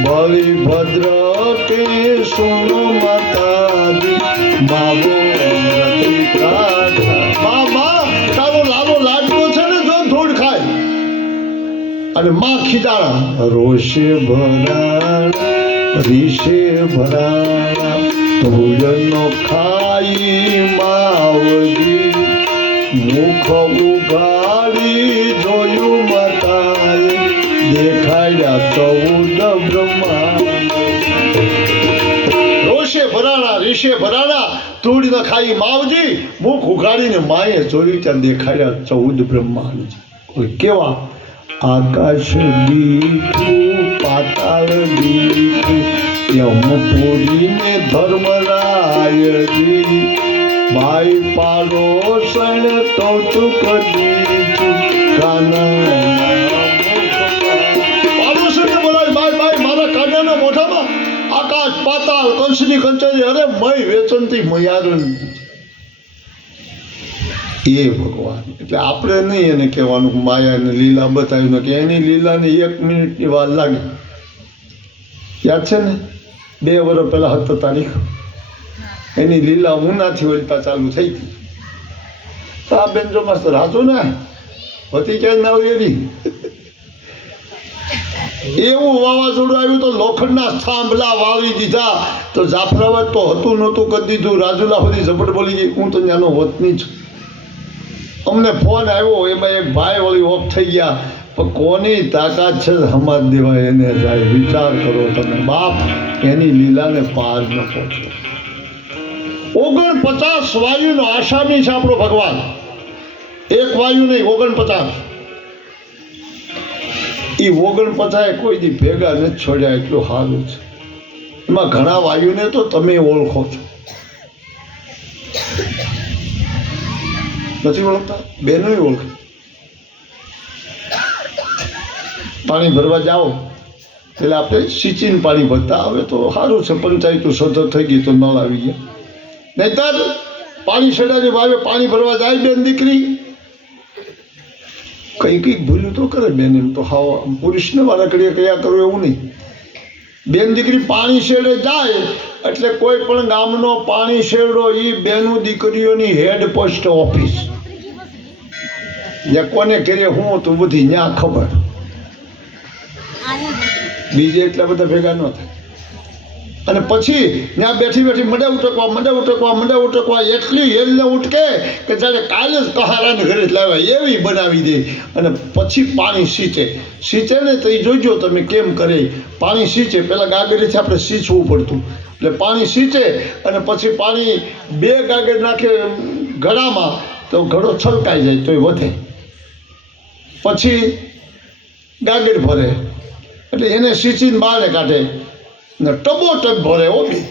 બલિભદ્ર કે સુનો માતાજી માવો મૃતિકા થાય. તારો લાલો લાડકો છે ને જો ધૂળ ખાય અને માં ખીજાણા રોષે ભરાણા રીશે ભરાણા ધૂળનો ખાઈ માવજી મુખ ઉઘાડી જોયું માતાએ દેખાડ્યા 14 બ્રહ્માંડ રોષે ભરાણા રીશે ભરાણા ધૂળ ન ખાઈ માવજી મુખ ઉઘાડીને માએ જોયું ત્યાં દેખાડ્યા 14 બ્રહ્માંડ કોઈ કેવા આકાશ દીઠું પાતાળ દીઠું યમપુરીને ધર્મરાયજી ભાઈ પાડોશણ કૌતુક દીઠું પાડોશને બોલાવી ભાઈ મારા કાનાના મોઢામાં આકાશ પાતાળ કંસની કંચરી અરે મય વેચનથી મયારણ એ ભગવાન એટલે આપણે નહીં એને કહેવાનું માયાને લીલા બતાવ્યું કે એની લીલાને 1 મિનિટની વાર લાગે યાદ છે ને 2 વર્ષ પહેલાં 17 તારીખ એની લીલા ઉનાથી વળતા ચાલુ થઈ હતી તો આ બેન જો મસ્ત રાજો ને હતી ક્યાંય ના હોય એની એવું વાવાઝોડું આવ્યું તો લોખંડના થાંભલા વાળી દીધા તો જાફરાબાદ તો હતું નહોતું કરી દીધું રાજુલા સુધી ઝપટ બોલી ગઈ હું તો ત્યાંનો વતની છું અમને ફોન આવ્યો એમાં એક ભાઈ ઓલી ઓફ થઈ ગયા પણ કોની તાકાત છે સમાજ દેવાય એને જાય વિચાર કરો તમે બાપ એની લીલાને પાર ન પહોંચો 49 વાયુનો આસામી છે આપણો ભગવાન એક વાયુ નહીં 49 એ 49 કોઈ દી ભેગા નથી છોડ્યા એટલું સારું છે એમાં ઘણા વાયુને તો તમે ઓળખો છો નથી ઓળખતા બેનો ઓળખે પાણી ભરવા જાઓ એટલે આપણે સિંચીને પાણી ભરતા હવે તો સારું છે પંચાયતું સતત થઈ ગઈ તો નળ આવી ગયા નહીતર પાણી છેડાની વાવે પાણી ભરવા જાય બેન દીકરી કંઈક ભૂલ્યું તો કરે બેન એમ તો હાવ પુરુષને વાળા કયા કરવું એવું નહીં બેન દીકરી પાણી શેડે જાય એટલે કોઈ પણ ગામનો પાણી શેરડો એ બેનું દીકરીઓની હેડ પોસ્ટ ઓફિસ યા કોને કરે હું તો બધી ન્યા ખબર બીજે એટલા બધા ભેગા ન થાય અને પછી ત્યાં બેઠી બેઠી મડે ઉટકવા એટલી હેલને ઉટકે કે જાણે કાલે જ કહારાને ઘરે જ લાવ્યા એવી બનાવી દે અને પછી પાણી સિંચે ને તો એ જોજો તમે કેમ કરે પાણી સિંચે પહેલાં ગાગરેથી આપણે સિંચવું પડતું એટલે પાણી સિંચે અને પછી પાણી 2 ગાગર નાખે ઘડામાં તો ઘડો છલકાઈ જાય તોય વધે પછી ગાગર ભરે એટલે એને સિંચીને બહાર કાઢે ને ટબોટબ ભરે બી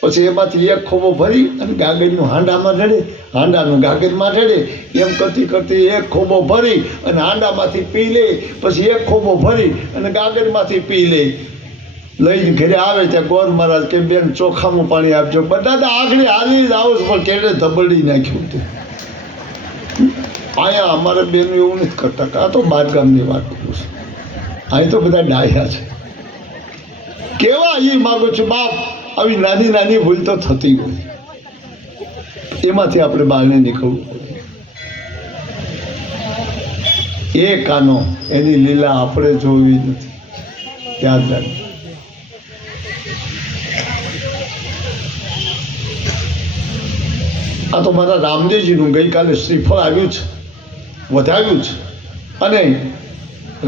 પછી એમાંથી એક ખોબો ભરી અને ગાગરનું હાંડામાં ઢળે હાંડાનું ગાગરમાં ઢળે એમ કરતી એક ખોબો ભરી અને હાંડામાંથી પી લે પછી એક ખોબો ભરી અને ગાગરમાંથી પી લે લઈને ઘરે આવે ત્યાં ગોર મહારાજ કે બેન ચોખાનું પાણી આપજો બધા આગળ હાલી જ આવું પણ કેડે ધબડી નાખ્યું હતું અહીંયા અમારે બેન એવું નથી કરતા આ તો બહારગામની વાત કરું છું અહીં તો બધા ડાહ્યા છે કેવા એ માગું છું બાપ આવી નાની નાની ભૂલ તો થતી હોય એમાંથી આપણે બહારને નીકળવું એ કાનો એની લીલા આપણે જોવી નથી યાદ રાખજો આ તો મારા રામદેવજીનું ગઈકાલે શ્રીફળ આવ્યું છે વધાવ્યું છે અને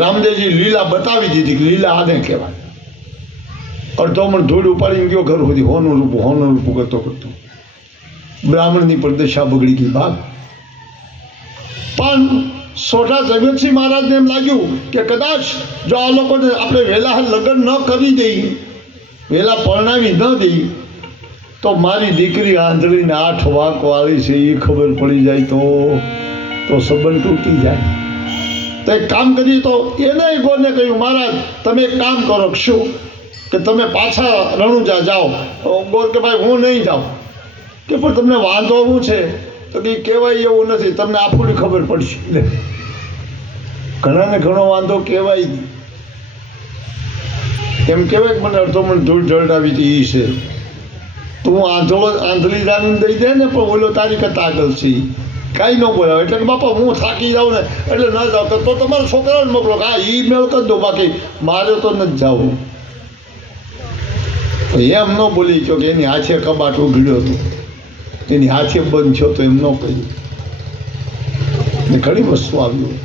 રામદેવજી લીલા બતાવી દીધી કે લીલા આને કહેવાય અડધો મણ ધૂળ ઉપાડીને ગયો ઘર સુધી હોનું રૂપું કરતો બ્રાહ્મણની પણ દશા બગડી ગઈ બાપ પણ સોઢા જગતસિંહ મહારાજને એમ લાગ્યું કે કદાચ જો આ લોકોને આપણે વહેલા લગ્ન ન કરી દઈએ વહેલા પરણાવી ન દઈએ તો મારી દીકરી આંધળીને 8 વાંક વાળી છે એ ખબર પડી જાય તો સંબંધ તૂટી જાય તો એક કામ કરીએ તો એને ગોરને કહ્યું મહારાજ તમે એક કામ કરો શું કે તમે પાછા રણુજા જાઓ ગોર કે ભાઈ હું નહીં જાઉં કે પણ તમને વાંધો શું છે તો કે કહેવાય એવું નથી તમને આફુડી ખબર પડશે ઘણાને ઘણો વાંધો કહેવાય એમ કહેવાય કે મને અડધો મને ધૂળ જળડાવી હતી એ છે તું આંધળી જાણીને દઈ દે ને પણ ઓલો તારી કરતા આગળ છે કાંઈ ન બોલાવે. એટલે કે બાપા હું થાકી જાઉં ને એટલે ન જાઉં તો તમારા છોકરાને મોકલો કે હા એ મેળ કરી દો, બાકી મારે તો નથી જવું. એમ ન બોલી ગયો કે એની હાથે કબાટ ઉઘડ્યો હતો, એની હાથે બંધ થયો તો એમ ન કહ્યું. ને ઘણી વસ્તુ આવ્યું.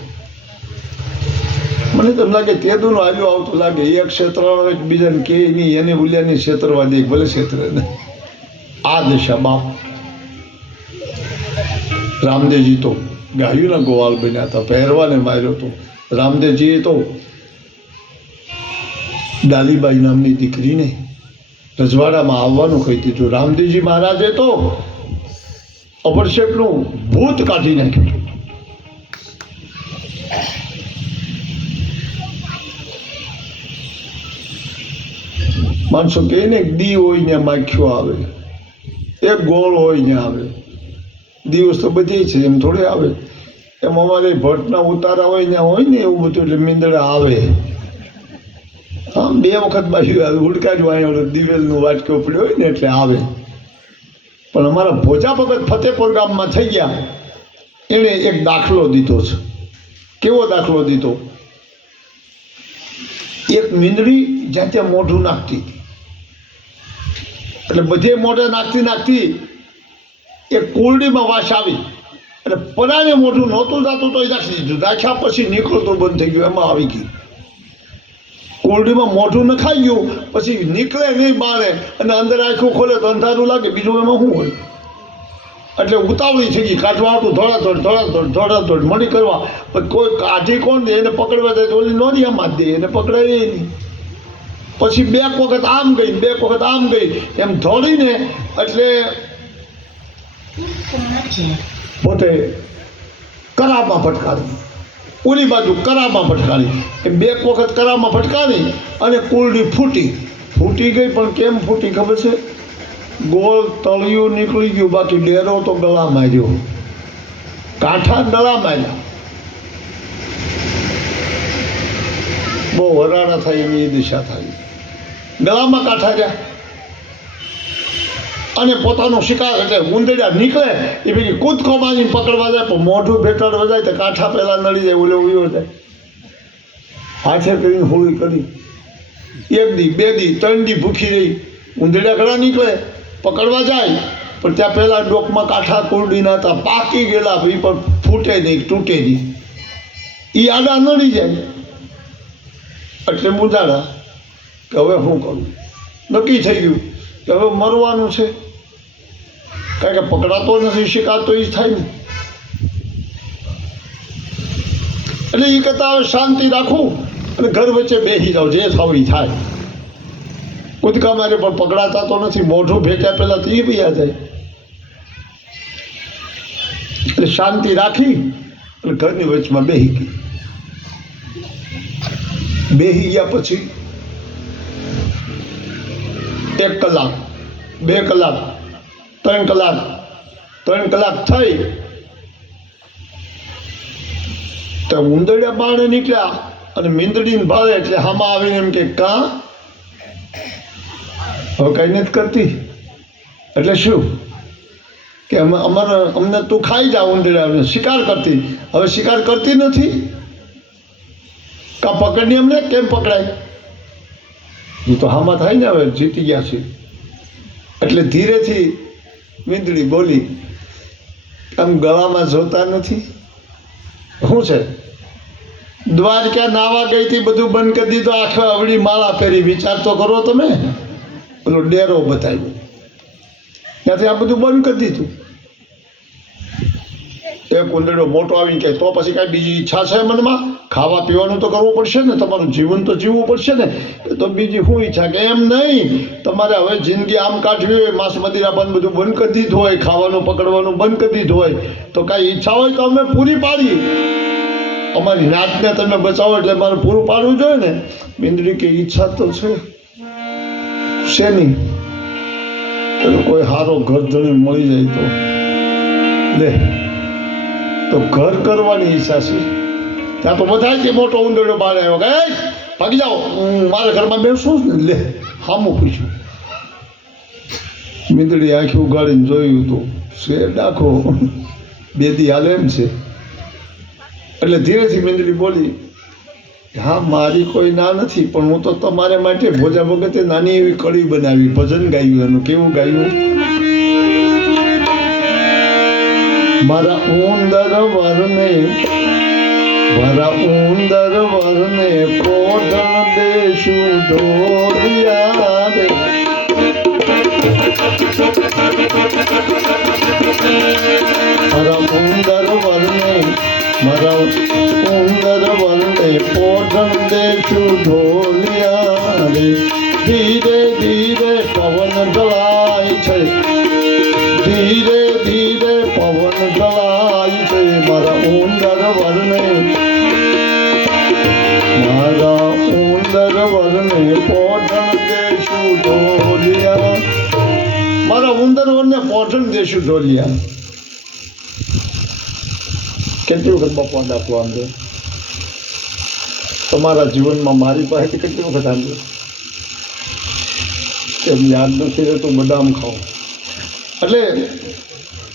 મને તો એમ લાગે તેદુનું આવ્યું આવતું લાગે. એક ક્ષેત્ર એકબીજાને કે નહીં, એને બોલ્યાની ક્ષેત્રવા દે, ભલે ક્ષેત્ર ને આ દશા બાપ. રામદેવજી તો ગાયુંના ગોવાલ બન્યા હતા, પહેરવાને માર્યો હતો. રામદેવજીએ તો ડાલીબાઈ નામની દીકરીને રજવાડામાં આવવાનું કહી દીધું. રામદેવજી મહારાજે તો અભરશેપનું ભૂત કાઢી નાખ્યું. માણસો કહે ને દી હોય ને માખ્યો આવે, એક ગોળ હોય ને આવે. દિવસ તો બધી છે, એમ થોડી આવે. એમ અમારે ભટ્ટના ઉતારા હોય ને એવું બધું, એટલે મીંદડા આવે. આમ 2 વખત બાજુ આવે, ઉડકા જ વાયો દિવેલનું વાટકો પડ્યો હોય ને એટલે આવે. પણ અમારા ભોજા ભગત ફતેપુર ગામમાં થઈ ગયા, એણે એક દાખલો દીધો છે. કેવો દાખલો દીધો? એક મીંદડી જ્યાં ત્યાં મોઢું નાખતી, એટલે બધે મોઢે નાખતી એક કુરડીમાં વાસ આવી, એટલે પરાને મોઢું નહોતું જાતું તો એ નાખી દીધું. રાખ્યા પછી નીકળતું બંધ થઈ ગયું, એમાં આવી ગયું. કુરડીમાં મોઢું નખાઈ ગયું, પછી નીકળે નહીં બારે, અને અંદર આંખું ખોલે તો અંધારું લાગે, બીજું એમાં શું હોય? એટલે ઉતાવળી થઈ ગઈ, કાઢવા આવતું ધોળાધોડ મળી કરવા. પણ કોઈ કાઢી કોણ દે? એને પકડવા જાય તો ઓલી નોંધિયામાં જ દે, એને પકડાય નહીં. પછી 2 વખત આમ ગઈ, 2 વખત આમ ગઈ, એમ ધોળીને એટલે પોતે કરામાં ફટકારી, ઓલી બાજુ કરામાં ફટકારી. એ 2 વખત કરામાં ફટકારી અને કુરડી ફૂટી ગઈ. પણ કેમ ફૂટી ખબર છે? ગોળ તળિયું નીકળી ગયું, બાકી ડેરો તો ગળામાં રહ્યો. કાંઠા ગળામાં આવ્યા. બહુ હરાડા થાય એવી એ દિશા થાય. ગળામાં કાંઠા રહ્યા અને પોતાનો શિકાર એટલે ઉંદરડા નીકળે એ પૈકી કૂદકો મારીને પકડવા જાય, પણ મોઢું ભેટાડવા જાય તો કાંઠા પહેલાં નડી જાય, ઓલે ઉયો જાય. હાથે કરીને હોળી કરી. 1 દી 2 દી 3 દી ભૂખી રહી. ઉંદરડા ઘણા નીકળે, પકડવા જાય, પણ ત્યાં પહેલાં ડોકમાં કાંઠા કુરડીના હતા, પાકી ગયેલા, એ પણ ફૂટે નહીં, તૂટે નહીં. એ આડા નડી જાય. એટલે મુંજાડા કે હવે શું કરું? નક્કી થઈ ગયું કે હવે મરવાનું છે, કારણ કે પકડાતો નથી શિકાર, તો એ જ થાય ને. એટલે એ કરતાં હવે શાંતિ રાખું અને ઘર વચ્ચે બેસી જાઓ, જે થાવ એ થાય. કૂદકા મારે પણ પકડાતા તો નથી, મોઢું ભેટ્યા પહેલાં તો એ બિયા જાય. એટલે શાંતિ રાખી અને ઘરની વચમાં બેસી ગઈ. બેસી ગયા પછી 1 કલાક 2 કલાક 3 કલાક 3 કલાક થઈ તો ઉંદરડા બાણે નીકળ્યા અને મીંદડીને ભાળે એટલે હામાં આવીને એમ કે કાં હવે કંઈ નથી કરતી? એટલે શું કે અમને તું ખાઈ જા. ઉંદરડા શિકાર કરતી, હવે શિકાર કરતી નથી. કાં પકડની અમને કેમ પકડાય? એ તો હામાં થાય ને, હવે જીતી ગયા છે. એટલે ધીરેથી મીંદડી બોલી, આમ ગળામાં જોતા નથી? શું છે? દ્વારકા નાવા ગઈ હતી, બધું બંધ કરી દીધું, આખા અવળી માળા પહેરી. વિચાર તો કરો તમે. પેલો ડેરો બતાવ્યો, ત્યાંથી આ બધું બંધ કરી દીધું. એક ઉંદરડો મોટો આવીને કહે, તો પછી કાંઈ બીજી ઈચ્છા છે મનમાં? ખાવા પીવાનું તો કરવું પડશે ને, તમારું જીવન તો જીવવું પડશે ને. તો બીજી શું ઈચ્છા? કે એમ નહીં, તમારે હવે જિંદગી આમ કાઢવી હોય, માંસ મદિરા બંધ બધું બંધ કરી દીધું હોય, ખાવાનું પકડવાનું બંધ કરી દીધું હોય, તો કાંઈ ઈચ્છા હોય તો અમે પૂરી પાડી. અમારી નાતને તમે બચાવો એટલે મારે પૂરું પાડવું જોઈએ ને. મીંદડી કે ઈચ્છા તો છે, શેની? કોઈ સારો ઘર ધણી મળી જાય તો લે, તો ઘર કરવાની ઈચ્છા છે. ત્યાં તો બધા કે મોટો ઉંદરડો બહાર આવ્યો કે ભાગી જાઓ, મારા ઘરમાં બેસું ને. લે હામું પૂછ્યું. મીંદડી આંખી ઉગાડીને જોયું તો શેર ડાખો 2 દી હાલે એમ છે. એટલે ધીરેથી મીંદડી બોલી, હા મારી કોઈ ના નથી, પણ હું તો તમારે માટે ભોજા ભગતે નાની એવી કડી બનાવી, ભજન ગાયું એનું. કેવું ગાયું? મારા ઉંદર વરને પોઢણ દેશું ઢોલિયા રે. મારા ઉંદર વરને પોઢણ દેશું ઢોલિયા રે. ધીરે ધીરે પવન ઢળાય છે, ધીરે ધીરે પવન ઢળાય છે. મારા ઉંદર વરને પોઢણ દેશું ઢોલિયા. મારા ઉંદર વરને પોઢણ દેશું ઢોલિયા. કેટલી વખત બાપા દાખલો આંધો તમારા જીવનમાં મારી પાસેથી કેટલી વખત આંધો એમ યાદ નથી રહેતું. બદામ ખાઓ એટલે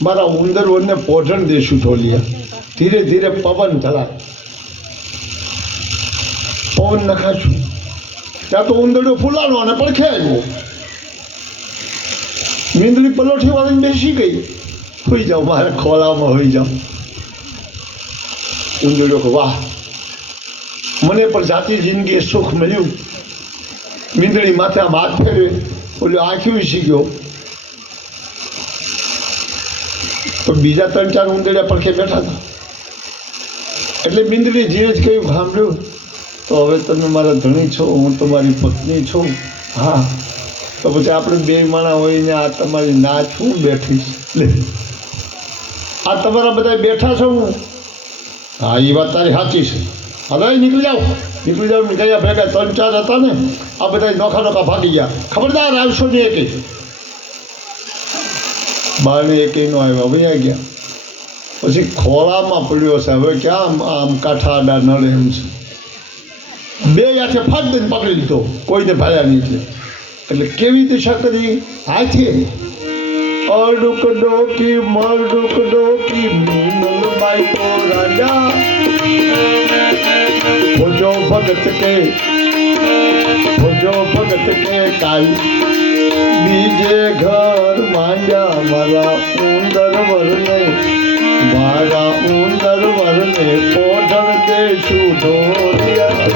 મારા ઉંદર વરને પોઢણ દેશું ઢોલિયા. ધીરે ધીરે પવન ઢળાય, પવન નખાશું ત્યાં તો ઉંદરડો ફૂલાનો અને પડખે આવ્યો. મીંદડી પલોઠી વાળીને બેસી ગઈ. હોઈ જાઓ, મારે ખોલામાં હોઈ જાઓ. ઉંદરડો કે વાહ, મને પણ જાતિ જિંદગીએ સુખ મળ્યું. મીંદડી માથે આમ હાથ ફેરવે, ઓલો આંખી વીસી ગયો. પણ બીજા 3-4 ઉંદરડા પડખે બેઠા હતા. એટલે મીંદડી જે જ કહ્યું સાંભળ્યું, તો હવે તમે મારા ધણી છો, હું તમારી પત્ની છું. હા, તો પછી આપણે 2 માણા હોઈને આ તમારી ના છું બેઠી. આ તમારા બધા બેઠા છો હું. હા, એ વાત તારી સાચી છે. હવે નીકળી જાઓ. ગયા ભેગા 3-4 હતા ને, આ બધા નોખા ભાગી ગયા. ખબરદાર આવશો ને એકે. બારણે એકે નો આવ્યા, વૈયા ગયા. પછી ખોળામાં પડ્યો છે. હવે ક્યાં આમ કાંઠા આડા નડે એમ છે. 2 હાથે ફાટ દઈને પકડી લીધો, કોઈને ભાળ્યા નહીં. એટલે કેવી દિશા કરી? હાથે અડુક ડોકી મરડુક ડોકી મીનલબાઈ તો રાજા. ભોજો ભગત કે કાલ બીજે ઘર માંડ્યા. મારા ઉંદર વરને પોઢણ દેશું ઢોલિયા.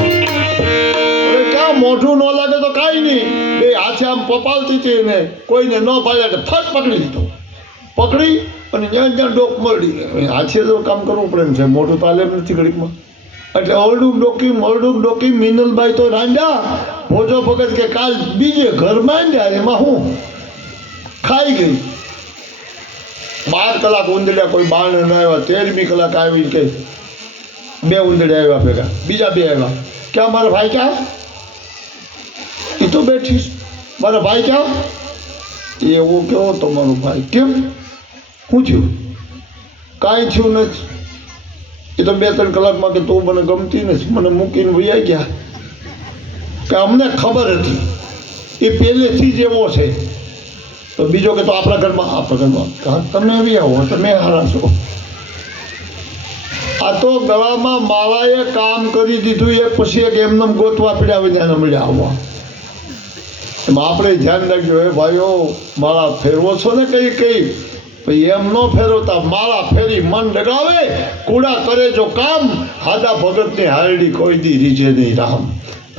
ક્યાં મોઢું ન લાગે તો કાંઈ નહીં. 2 હાથે આમ પપાલતી હતી ને કોઈને ન પાડ્યા એટલે ફટ પકડી લીધો. પકડી અને જ્યાં ડોક મરડી. હાથે તો કામ કરવું પડે એમ છે, મોઢું તાલે નથી ઘડીકમાં. એટલે ઓરડું ડોકી મીનલબાઈ તો રાંડ્યા. ભોજો ભગત કે કાલ બીજે ઘર માંડ્યા. એમાં હું ખાઈ ગઈ. 12 કલાક ઉંદડ્યા, કોઈ બારણે ન આવ્યા. 13મી કલાક આવી કે 2 ઉંદડ્યા આવ્યા ભેગા. બીજા 2 આવ્યા. ક્યાં મારા ભાઈ? ક્યાં? એ તો બેઠીશ. મારા ભાઈ ક્યાં? એવો કેવો તમારો ભાઈ? કેમ? શું થયું? કાંઈ થયું નથી. એ તો 2-3 કલાકમાં કે તું મને ગમતી નથી, મને મૂકીને વૈયા ગયા. કે અમને ખબર હતી એ પહેલેથી જ એવો છે. તો બીજો કે તો આપણા ઘરમાં તમે એવી આવો, તમે હારા છો. આ તો ગળામાં માળાએ કામ કરી દીધું. એ પછી એક એમને ગોતવા પડ્યા હોય ત્યાં મળ્યા આવવા. એમાં આપણે ધ્યાન રાખજો. હે ભાઈઓ, માળા ફેરવો છો ને કઈ ભાઈ એમ ન ફેરવતા. માળા ફેરી મન ડગાવે, કુડા કરે જો કામ. હાદા ભગતની હારડી કોઈ દી રીજે નહીં રામ.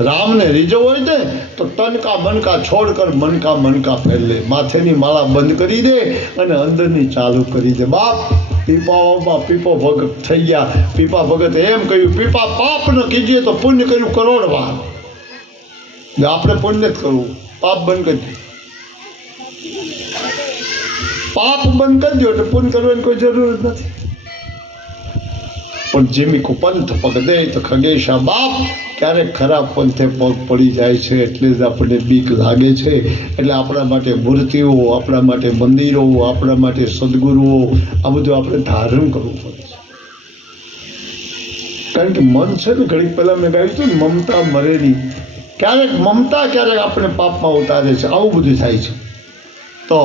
રામને રીજો હોય ને તો તનકા મનકા છોડ કર, મનકા ફેર લે. માથેની માળા બંધ કરી દે અને અંદરની ચાલુ કરી દે. બાપ પીપાઓમાં પીપો ભગત થઈ ગયા. પીપા ભગત એમ કહ્યું, પીપા પાપ ન કીજીએ તો પુણ્ય કર્યું કરોડ વાર. આપણે પુણ્ય જ કરવું, પાપ બંધ કરી દે. પાપ બંધ કરી દો એટલે પુણ્ય કરવાની કોઈ જરૂર જ નથી. પણ જેમી કો પંથ પગ દે તો ખગેશા બાપ. ક્યારેક ખરાબ પંથે પગ પડી જાય છે એટલે જ આપણને બીક લાગે છે. એટલે આપણા માટે મૂર્તિઓ, આપણા માટે મંદિરો, આપણા માટે સદગુરુઓ, આ બધું આપણે ધારણ કરવું પડે છે. કારણ કે મન છે ને, ઘડીક પહેલાં મેં ગાયું હતું ને, મમતા મરેલી. ક્યારેક મમતા ક્યારેક આપણે પાપમાં ઉતારે છે. આવું બધું થાય છે. તો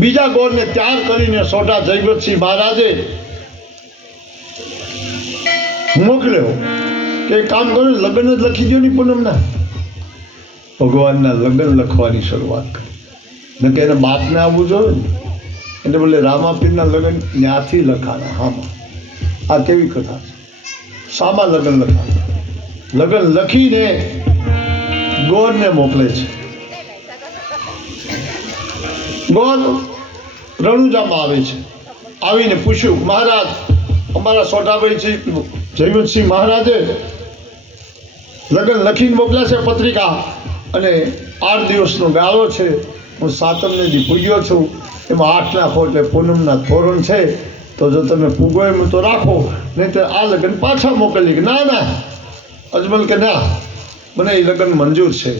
બીજા ગોળને ત્યાર કરીને સોઢા જયવંતસિંહ મહારાજે મોકલ્યો કે કામ કરો, લગ્ન જ લખી દો ની પૂનમના. ભગવાનના લગ્ન લખવાની શરૂઆત કરી. ને કે એને બાપને આવવું જોઈએ ને, એટલે બોલે રામાપીરના લગ્ન ત્યાંથી લખાણા. હામાં આ કેવી કથા છે? શામાં લગ્ન લખાણા? લગ્ન લખીને ગોળને મોકલે છે. ગોળ રણુજામાં આવે છે. આવીને પૂછ્યું, મહારાજ અમારા સોઢાભાઈ છે જયવંતસિંહ મહારાજે લગ્ન લખીને મોકલ્યા છે પત્રિકા, અને 8 દિવસનો ગાળો છે. હું 7મને દી પૂગ્યો છું, એમાં 8 નાખો એટલે પૂનમના તોરણ છે, તો જો તમે પૂગો એમ તો રાખો, નહીં તો આ લગ્ન પાછા મોકલી. કે ના ના, અજમલ કે ના, મને એ લગ્ન મંજૂર છે.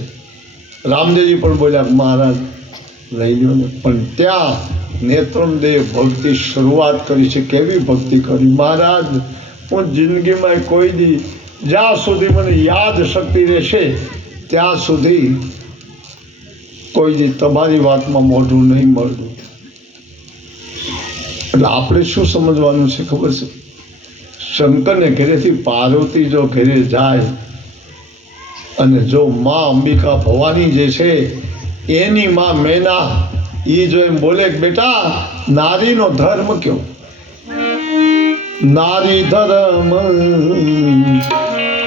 રામદેવજી પણ બોલ્યા મહારાજ લઈ લ્યો ને. પણ ત્યાં નેત્રમદેવ ભક્તિ શરૂઆત કરી છે. કેવી ભક્તિ કરી મહારાજ! હું જિંદગીમાં કોઈ દી, જ્યાં સુધી મને યાદ શક્તિ રહેશે ત્યાં સુધી કોઈ દી તમારી વાતમાં મોઢું નહીં મળતું. એટલે આપણે શું સમજવાનું છે ખબર છે? શંકરને ઘરેથી પાર્વતી જો ઘરે જાય અને જો માં અંબિકા ભવાની જે છે એની માં મેના એ જો એમ બોલે કે બેટા નારીનો ધર્મ કયો? નારી ધર્મ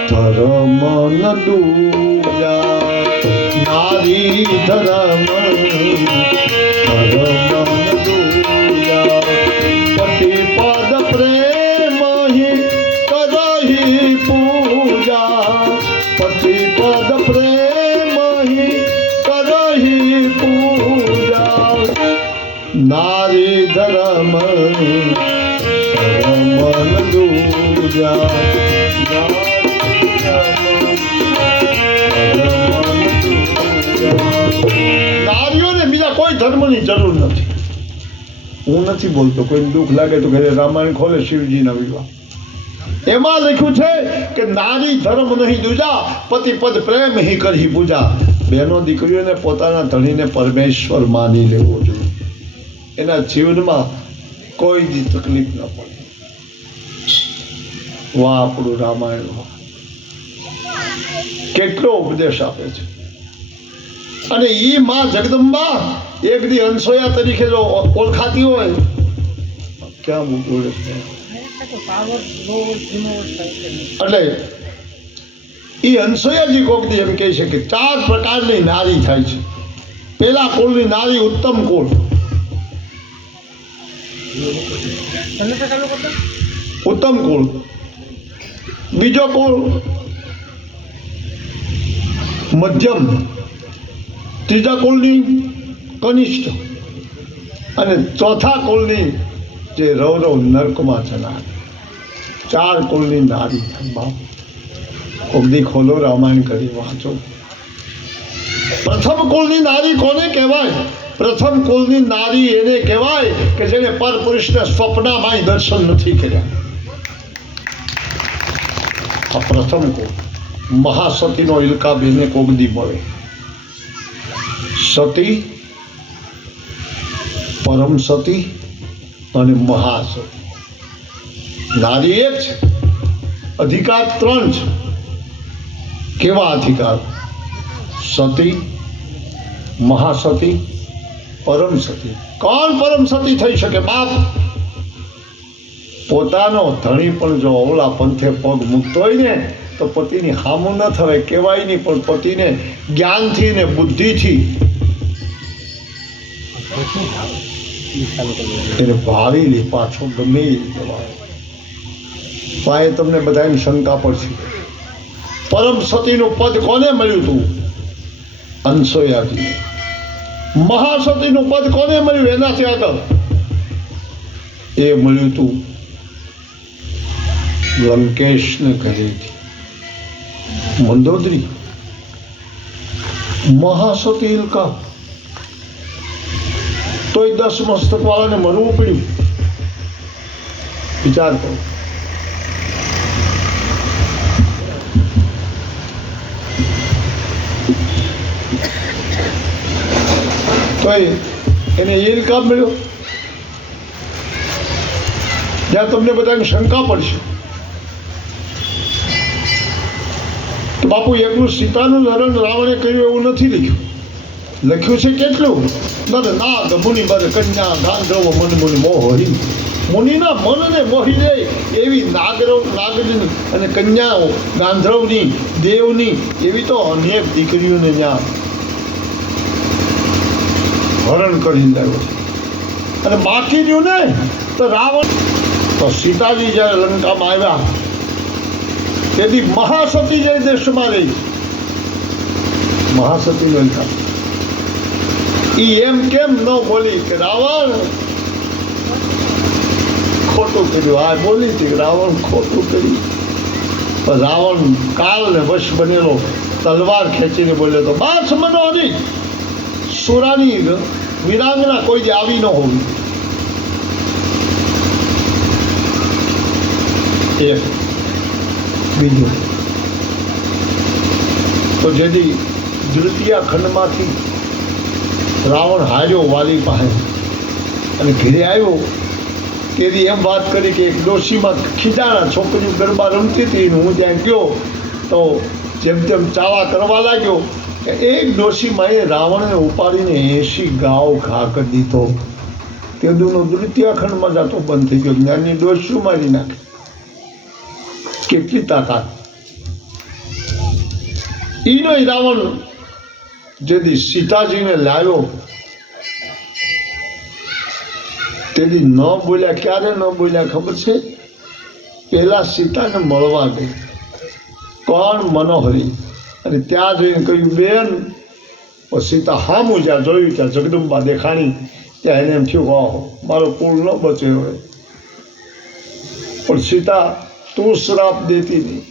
ધર્મ ન દૂજા, નારી ધર્મ ધર્મ ન દૂજા, પતિ પદ પ્રેમ હિ કરહી પૂજા, પતિ પદ પ્રેમ હિ કરહી પૂજા, નારી ધર્મ નારીઓને બીજા કોઈ ધર્મની જરૂર નથી. હું નથી બોલતો, કોઈ દુઃખ લાગે તો ઘરે રામાયણ ખોલે શિવજીના વિવાહ, એમાં લખ્યું છે કે નારી ધર્મ નહીં દૂજા, પતિ પદ પ્રેમ હિ કરહી પૂજા. બહેનો દીકરીઓને પોતાના ધણીને પરમેશ્વર માની લેવો જોઈએ, એના જીવનમાં કોઈ દી તકલીફ ન પડે. વાહ આપણું રામાયણ કેટલો ઉપદેશ આપે છે. અને ઈ માં જગદંબા એક દી હંસોયા તરીકે જો ઓળખાતી હોય, ક્યાં મૂકવું એટલે ઈ હંસોયાજી કોક દી એમ કહે છે કે 4 પ્રકારની નારી થાય છે. પેલા કુળની નારી ઉત્તમ કુળ, ઉત્તમ કુળ. બીજો કુળ મધ્યમ, ત્રીજા કુળની કનિષ્ઠ, અને ચોથા કુળની જે રૌરવ નર્કમાં જનાર. 4 કુળની નારી. કોબદી ખોલો રામાયણ કરી વાંચો. પ્રથમ કુળની નારી કોને કહેવાય? પ્રથમ કુળની નારી એને કહેવાય કે જેને પર પુરુષને સ્વપ્નમાં દર્શન નથી કર્યા. આ પ્રથમ કુળ. મહાસતીનો ઇલકાબેને કોગદી મળે. સતી, પરમ સતી અને મહાસતી. નારી એક છે, અધિકાર 3 છે. કેવા અધિકાર? સતી, મહાસતી, પરમ સતી. કોણ પરમ સતી થઈ શકે? બાપ. પોતાનો ધણી પણ જો અવળા પંથે પગ મૂકતો હોય ને તો પતિની હામું ન થવાય, કહેવાય નહીં, પણ પતિને જ્ઞાનથી ને બુદ્ધિથી એને ભાળી લે પાછો, ગમે એ રીતે. તમને બધાની શંકા પડશે, પરમ સતીનું પદ કોને મળ્યું હતું? હંસોયાજી. મહાસતીનું પદ કોને મળ્યું એનાથી આગળ? એ મળ્યું હતું લંકેશને ઘરેથી મંદોદરી. મહાસતી ઇલકા તોય 10 મસ્તક વાળાને મરવું પડ્યું. વિચાર કરો. તોય એને એ કામ મળ્યો જ્યાં તમને બધાને શંકા પડશે તો બાપુ એકલું સીતાનું હરણ રાવણે કર્યું એવું નથી લખ્યું છે કેટલું નર નાગ મુનિ બર કન્યા ગાંધર્વ મન મુનિ મોહરી મુનિના મનને મોહી લે એવી નાગની અને કન્યાઓ ગાંધર્વની દેવની એવી તો અનેક દીકરીઓને ત્યાં હરણ કરી લાવ્યો છે અને બાકી રહ્યું ને તો રાવણ તો સીતાજી જ્યારે લંકામાં આવ્યા તેથી મહાસતી જે દેશમાં રહી મહાસતી લંકા એ એમ કેમ ન બોલી કે રાવણ ખોટું કર્યું આ બોલી હતી રાવણ ખોટું કર્યું પણ રાવણ કાળને વશ બનેલો તલવાર ખેંચીને બોલ્યો તો બાસ મનોહરી સુરાની વીરાંગના કોઈ જે આવી ન હોવી એક બીજું તો જેથી દ્વિતીય ખંડમાંથી રાવણ હાર્યો વાલી પાસે અને ઘરે આવ્યો તેથી એમ વાત કરી કે એક ડોશીમાં ખીજાણા છોકરી ગરબા રમતી હતી હું ત્યાં ગયો તો જેમ તેમ ચાવા કરવા લાગ્યો કે એક ડોશીમાં એ રાવણને ઉપાડીને 80 ગાઉ ઘા કરી દીધો તેદુનો દ્વિતીય ખંડમાં જતો બંધ થઈ ગયો જ્ઞાનની ડોશીઓ મારી નાખે કેટલી તાકાત ઈનો રાવણ જેથી સીતાજીને લાવ્યો તેથી ન બોલ્યા ક્યારે ન બોલ્યા ખબર છે પહેલા સીતાને મળવા ગઈ કોણ મનોહરી અને ત્યાં જઈને કહ્યું બેન સીતા હામું જ્યાં જોયું ત્યાં જગદંબા દેખાણી ત્યાં એને એમ થયું ઓહો મારો કુળ ન બચે હવે પણ સીતા તું શ્રાપ દેતી નહીં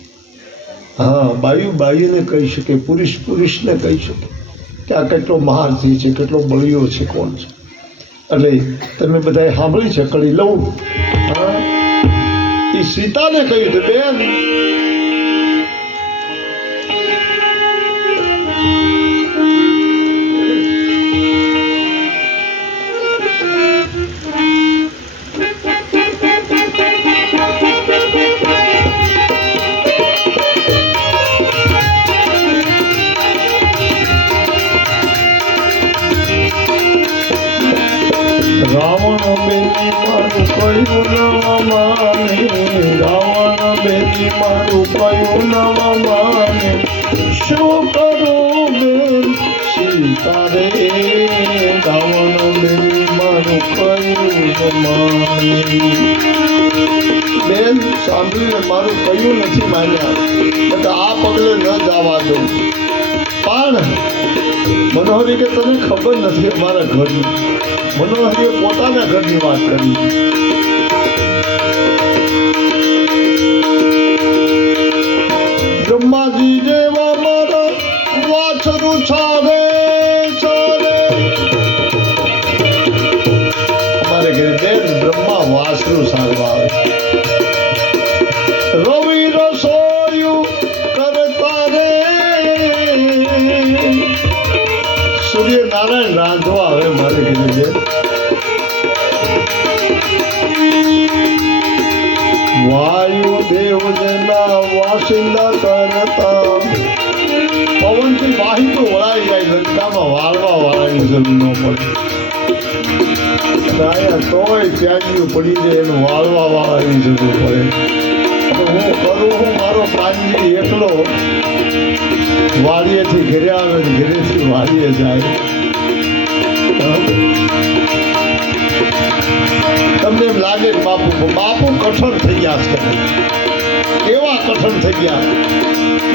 હા બાયુને કહી શકે પુરુષને કહી શકે કે આ કેટલો મહારથી છે કેટલો બળિયો છે કોણ છે એટલે તમે બધાએ સાંભળી છે કડી લઉં હા એ સીતાને કહ્યું કે બેન રાવણ બેની મારું કયું ન માને રાવણ બેની મારું કયું ન માને શું કરું બેન સીતા રે રાવણ બેની મારું કયું ન માને બેન સાંભળીને મારું કયું નથી માન્યા આ પગલે ન જવા દઉં પણ મનોહરી કે તને ખબર નથી અમારા ઘરની મનોહરીએ પોતાના ઘરની વાત કરી બ્રહ્માજી જેવા મારા વાછરું છારે છારે અમારે ઘરે બેન બ્રહ્મા વાછરું સારવા આવે રવિ રસોયું કરતા રે સૂર્યનારાયણ રાંધવા હવે મારે ઘરે બેન વાયુ દેવ જેના વાસિંદા કરતા પવનથી વાહી તો વળાઈ જાય લંકામાં વાળવા વાળાની જરૂર ન પડે તોય ત્યાગીઓ પડી જાય એનું વાળવા વાળાની જરૂર પડે હું કરું મારો કાનજી એકલો વાડીએથી ઘરે આવે ને ઘરેથી વાડીએ જાય તમને એમ લાગે કે બાપુ કઠણ થઈ ગયા છે એવા કઠણ થઈ ગયા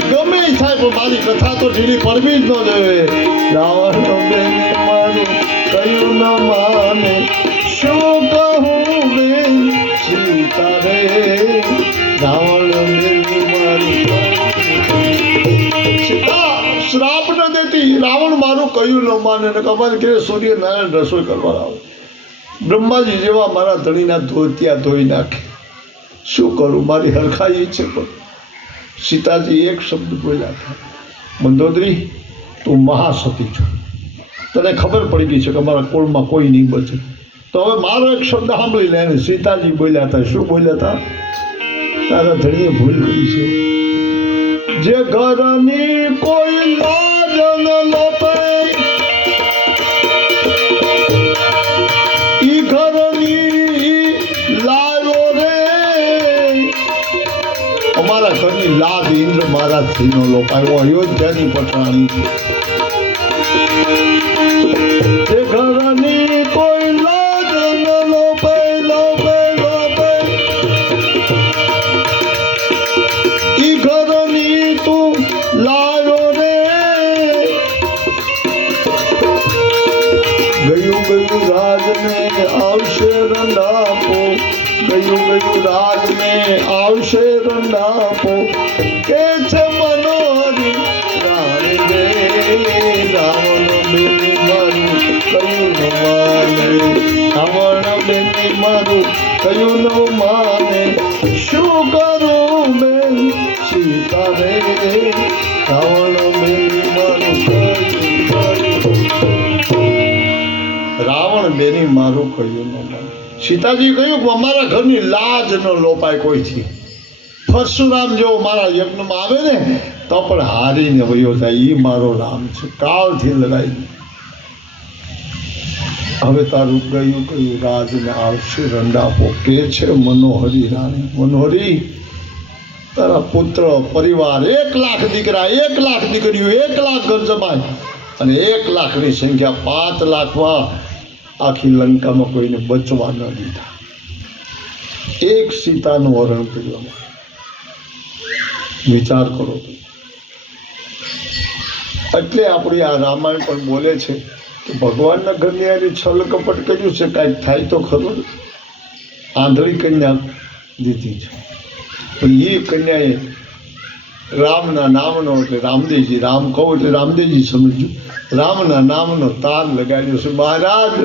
ગમે એ થાય પણ મારી કથા તો ઢીલી પડવી જ ન જોઈએ રાવણ બેને મારું કયું ન માને શું કહું બેન સીતા રે રાવણ બેને મારું સીતા શ્રાપ ન દેતી રાવણ મારું કયું ન માને ને અમારે ઘરે સૂર્યનારાયણ રસોઈ કરવા આવે બ્રહ્માજી જેવા મારા ધણીના ધોતિયા ધોઈ નાખે શું કરું મારી હરખાઈ છે પણ સીતાજી એક શબ્દ બોલ્યા હતા મંદોદરી તું મહાસતી છો તને ખબર પડી ગઈ છે કે અમારા કુળમાં કોઈ નહીં બચે. તો હવે મારો એક શબ્દ સાંભળી લે. સીતાજી બોલ્યા હતા. શું બોલ્યા હતા? તારા ધણીએ ભૂલ કરી છે. જે ઘરની કોઈ લાજ ન લોપે ઈ ઘરની લાયો રે. અમારા ઘરની લાજ ઇન્દ્ર મહારાજથી નો લોપાયો. અયોધ્યાની પટરાણી જે ઘરની કોઈ લાજ ન લોપે લોપે લોપે ઈ ઘરની તું લાયો રે. ગયું ગયું રાજ ને આવશે રંડાપો. ગયું ગયું રાજ ને આવશે રંડાપો. કે છે મનોહરી રાણી રે. રાવણ બેની મારું કયું ન માને. રાવણ બેની મારું કયું ન માને. શું કરું બેન સીતા રે. રાવણ બેની મારું રાવણ બેની મારું કયું ન માને. સીતાજી કહ્યું કે અમારા ઘરની લાજ ન લોપાય કોઈથી. પરશુરામ જેવો મારા યજ્ઞમાં આવે ને તો પણ હારીને વયો જાય. એ મારો રામ છે. કાળથી લડાઈ. હવે તારું ગયું ગયું રાજને આવશે રંડાપો. કે છે મનોહરી રાણી. મનોહરી તારા પુત્ર પરિવાર 1 લાખ દીકરા 1 લાખ દીકરીઓ 1 લાખ ઘર જમાય અને 1 લાખની સંખ્યા 5 લાખમાં આખી લંકામાં કોઈને બચવા ન દીધા. એક સીતાનું હરણ કર્યું. વિચાર કરો તો. એટલે આપણી આ રામાયણ પણ બોલે છે કે ભગવાનના ઘરની આની છલ કપટ કર્યું છે. કાંઈક થાય તો ખરું. આંધળી કન્યા દીધી છે પણ એ કન્યાએ રામના નામનો એટલે રામદેવજી રામ કહું એટલે રામદેવજી સમજજો. રામના નામનો તાર લગાડ્યો છે. મહારાજ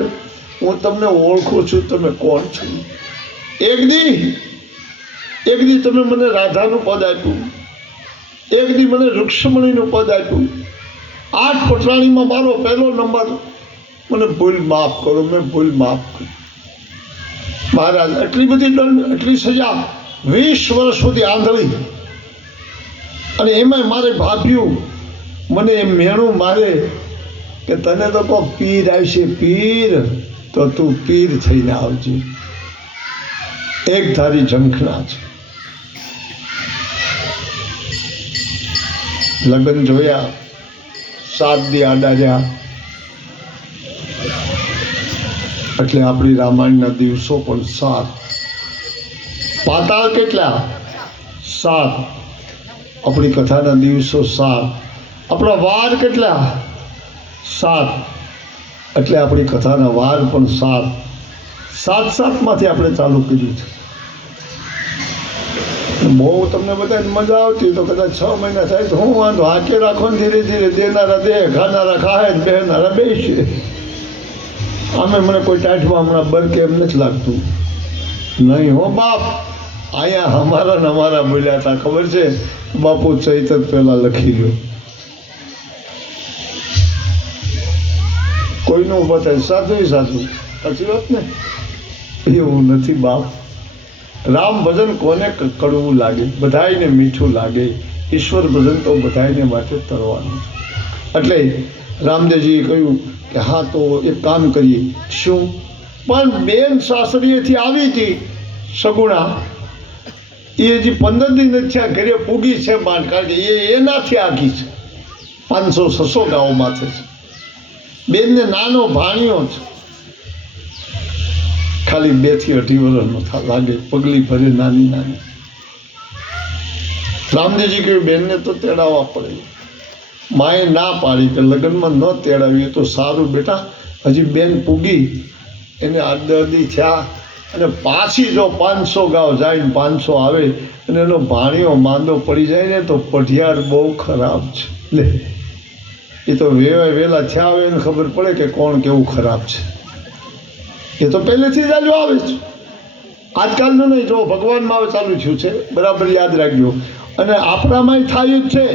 હું તમને ઓળખું છું. તમે કોણ છો? એક દી તમે મને રાધાનું પદ આપ્યું. એક દી મને રૂક્ષ્મણીનું પદ આપ્યું. 8 પટરાણીમાં મારો પહેલો નંબર. મને ભૂલ માફ કરો. મેં ભૂલ માફ કરી. મહારાજ એટલી બધી દંડ એટલી સજા 20 વર્ષ સુધી આંધળી અને એમાંય મારે ભાભ્યું મને એમ મેણું મારે કે તને તો કોઈ પીર આવશે પીર તો તું પીર થઈને આવજે. એક ધારી ઝંખના છે. લગ્ન જોયા 7 દી આડા રહ્યા. એટલે આપણી રામાયણના દિવસો પણ 7. પાતાળ કેટલા? 7. આપણી કથાના દિવસો 7. આપણા વાર કેટલા? 7. એટલે આપણી કથાના વાર પણ 7. 7માંથી આપણે ચાલુ કર્યું છે. બહુ તમને બધાને મજા આવતી તો કદાચ 6 મહિના થાય તો હું વાંધો. હાકે રાખો ને ધીરે ધીરે. દેનારા દે, ખાનારા ખાય, બેહનારા બેસે. આમે મને કોઈ ટાઈટમાં હમણાં બરકે એમ નથી લાગતું. નહીં હો બાપ. અહીંયા અમારા ને અમારા બોલ્યા હતા ખબર છે. બાપુ ચૈતર પહેલા લખી લ્યો. કોઈનું બતાય સાચું સાચું. સાચી વાત ને? એવું નથી બાપ. રામ ભજન કોને કડવું લાગે? બધાયને મીઠું લાગે. ઈશ્વર ભજન તો બધાયને માટે તરવાનું છે. એટલે રામદેવજીએ કહ્યું કે હા તો એક કામ કરીએ. શું? પણ બેન સાસરીએથી આવી હતી સગુણા. એ હજી 15 દી નથી થયા ઘરે પૂગી છે માંડ. કારણ કે એનાથી આગી છે. 500-600 ગાઉ માથે છે. બેનને નાનો ભાણિયો છે. ખાલી 2 થી 2.5 વર્ષનો લાગે. પગલી ભરે નાની નાની. રામદેવજી કહ્યું બેનને તો તેડાવવા પડે. માએ ના પાડી કે લગ્નમાં ન તેડાવીએ તો સારું બેટા. હજી બેન પૂગી એને 8-10 દી થયા અને પાછી જો 500 ગાવ જાય ને 500 આવે અને એનો ભાણિયો માંદો પડી જાય ને તો પઢિયાર બહુ ખરાબ છે. લે એ તો વહેલા થયા આવે એને ખબર પડે કે કોણ કેવું ખરાબ છે. એ તો પહેલેથી જ ચાલ્યું આવે છે. આજકાલનું નહીં. જો ભગવાનમાં હવે ચાલુ થયું છે. બરાબર યાદ રાખજો. અને આપણામાંય થાય જ છે.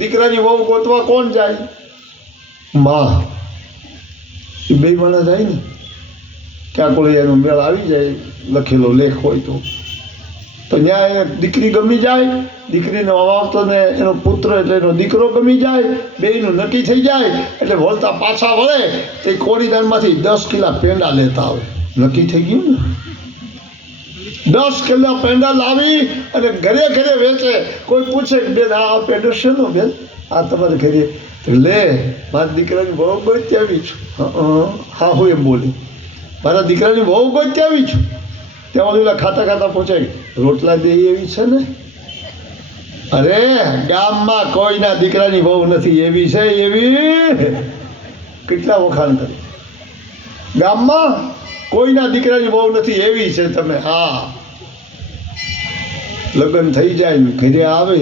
દીકરાની વહુ ગોતવા કોણ જાય? માં. એ બે માણસ જાય ને ક્યાં કોઈ એનો મેળ આવી જાય લખેલો લેખ હોય તો ત્યાં એને દીકરી ગમી જાય, દીકરીનો વાવતો ને એનો પુત્ર એટલે એનો દીકરો ગમી જાય, બેયનું નક્કી થઈ જાય એટલે વળતા પાછા વળે તે કોડીદાનમાંથી 10 કિલા પેંડા લેતા આવે. નક્કી થઈ ગયું ને. 10 કિલા પેંડા લાવી અને ઘરે ઘરે વેચે. કોઈ પૂછે કે બેન આ પેંડો શેનો બેન? આ તમારે ઘરે લે મારા દીકરાની બહુ ગોતી આવી છું. હા હું એમ બોલી મારા દીકરાની બહુ ગોતી આવી છું. ત્યાં ઓલા ખાતા ખાતા પૂછે રોટલા દે એવી છે ને? અરે ગામમાં કોઈના દીકરાની બહુ નથી એવી છે એવી. કેટલા વખાણ કરે ગામમાં કોઈના દીકરાની બહુ નથી એવી છે તમે. હા લગ્ન થઈ જાય ને ઘરે આવે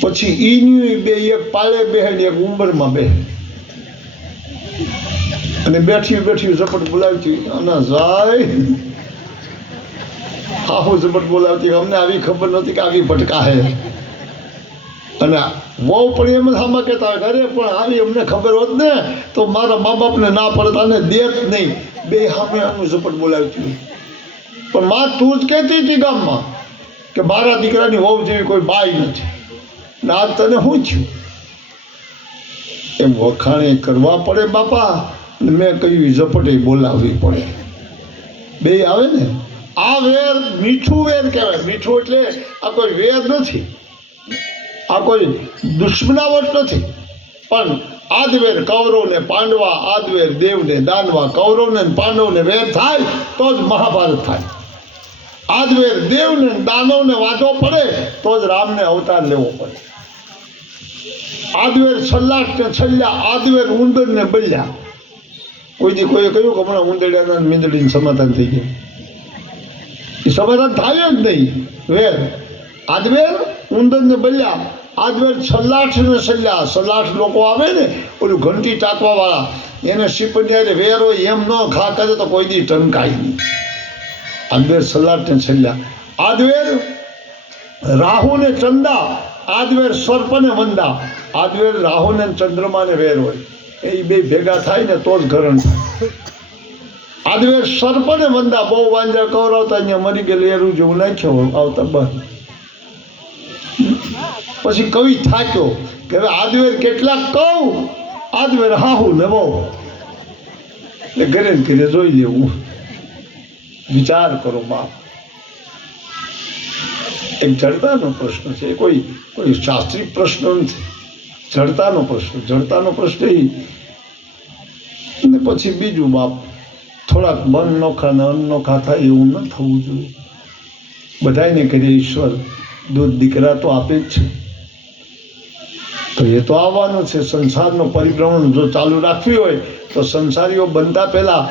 પછી ઈની બે એક પાળે બેહે ને એક ઉંબરમાં બેહે અને બેઠી બેઠી ઝપટ બોલાવતી અને જાય હા હું ઝપટ બોલાવતી. અમને આવી ખબર નહોતી કે આવી ભટકા હે. અને બહુ પણ એમ સામા કહેતા હોય અરે પણ આવી અમને ખબર હોત ને તો મારા મા બાપને ના પડતા ને દેત નહીં. બે સામે આનું ઝપટ બોલાવતી હોય. પણ માં તું જ કહેતી હતી ગામમાં કે મારા દીકરાની વહુ જેવી કોઈ બાઈ નથી ને આજ તને શું થયું? એમ વખાણે કરવા પડે બાપા. મેં કહ્યું ઝપટે બોલાવવી પડે. બે આવે ને આ વેર મીઠું વેર કહેવાય. મીઠું એટલે આ કોઈ વેર નથી, આ કોઈ દુશ્મનાવટ નથી, પણ આદવેર કૌરવને પાંડવા, આદવેર દેવને દાનવા, કૌરવને પાંડવને વેર થાય તો જ મહાભારત થાય. આદવેર દેવને દાનવને વાંધો પડે તો જ રામને અવતાર લેવો પડે. આદવેર છલ્લાટ ને છલ્લા, આદવેર ઉંદર ને બલ્યા. કોઈ દી કોઈએ કહ્યું કે હમણાં ઉંદરડાના મીંદડીનું સમાધાન થઈ ગયું? એ સમાધાન થાય જ નહીં. વેર આદવેર ઉંદર ને બલ્યા, આદવેર છલ્લાઠ ને છલ્લા. છલ્લાઠ લોકો આવે ને ઓલું ઘંટી ટાંકવા વાળા, એને શીપનિયારે વેર હોય એમ ન ઘા કરે તો કોઈ દી ટંકાય નહીં. આદવેર છલ્લાઠ ને છલ્લા. આદવેર રાહુ ને ચંદા, આદવેર સર્પ ને વંદા. આદવેર રાહુ ને ચંદ્રમાને વેર હોય એ બે ભેગા થાય ને તો જ ઘરણ થાય. આદવેર સર્પ ને વંદા. બહુ વાંજા કવરાવતા અહીંયા મરી ગયેલું એરું જેવું નાખ્યો આવતા બંધ. પછી કવિ થાક્યો કે હવે આદવેર કેટલાક કહું, આદવેર હાહુ ને બહુ. એટલે ઘરે ને ઘરે જોઈ લેવું. વિચાર કરો બાપ. એક જડતાનો પ્રશ્ન છે, કોઈ શાસ્ત્રીય પ્રશ્ન નથી. જડતાનો પ્રશ્ન એ ને પછી બીજું બાપ થોડાક મન નોખા ને અનોખા થાય એવું ન થવું જોઈએ. બધાને કરીએ ઈશ્વર દૂધ દીકરા તો આપે જ છે, તો એ તો આવવાનું છે. સંસારનો પરિભ્રમણ જો ચાલુ રાખવી હોય તો સંસારીઓ બનતા પહેલાં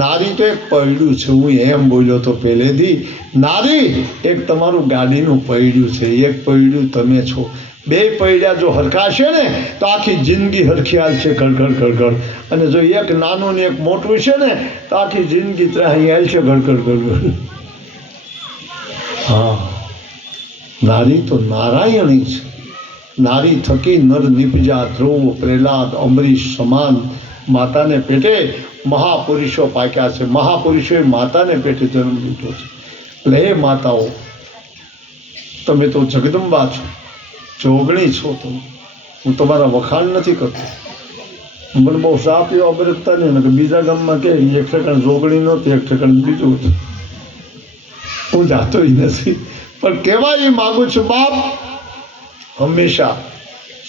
નારી તો એક પૈડું છે. હું એમ બોલ્યો તો પહેલેથી, નારી એક તમારું ગાડીનું પૈડું છે, એક પૈડું તમે છો. બે પૈડા જો હરખાશે ને તો આખી જિંદગી હરખી હાલશે ગળગળ ગળગળ. અને જો એક નાનું ને એક મોટું છે ને તો આખી જિંદગી ત્રાહી હાલશે ગળગળ ગળગળ. હા, નારી તો નારાયણી છે. નારી થકી નર નિપજા, ધ્રુવ, પ્રહલાદ, અંબરીશ સમાન માતાને પેટે મહાપુરુષો પાક્યા છે. મહાપુરુષોએ માતાને પેટે જન્મ લીધો છે. એટલે હે માતાઓ, તમે તો જગદંબા છો, જોગણી છો. તો હું તમારા વખાણ નથી કરતો. મને બહુ સાપ એવા અબરકતા નહીં કે બીજા ગામમાં કે એક ઠેકાણ જોગણી નહોતી, એક ઠેકાણ બીજું હતું. હું જાતો નથી, પણ કહેવા એ માગું છું બાપ, હંમેશા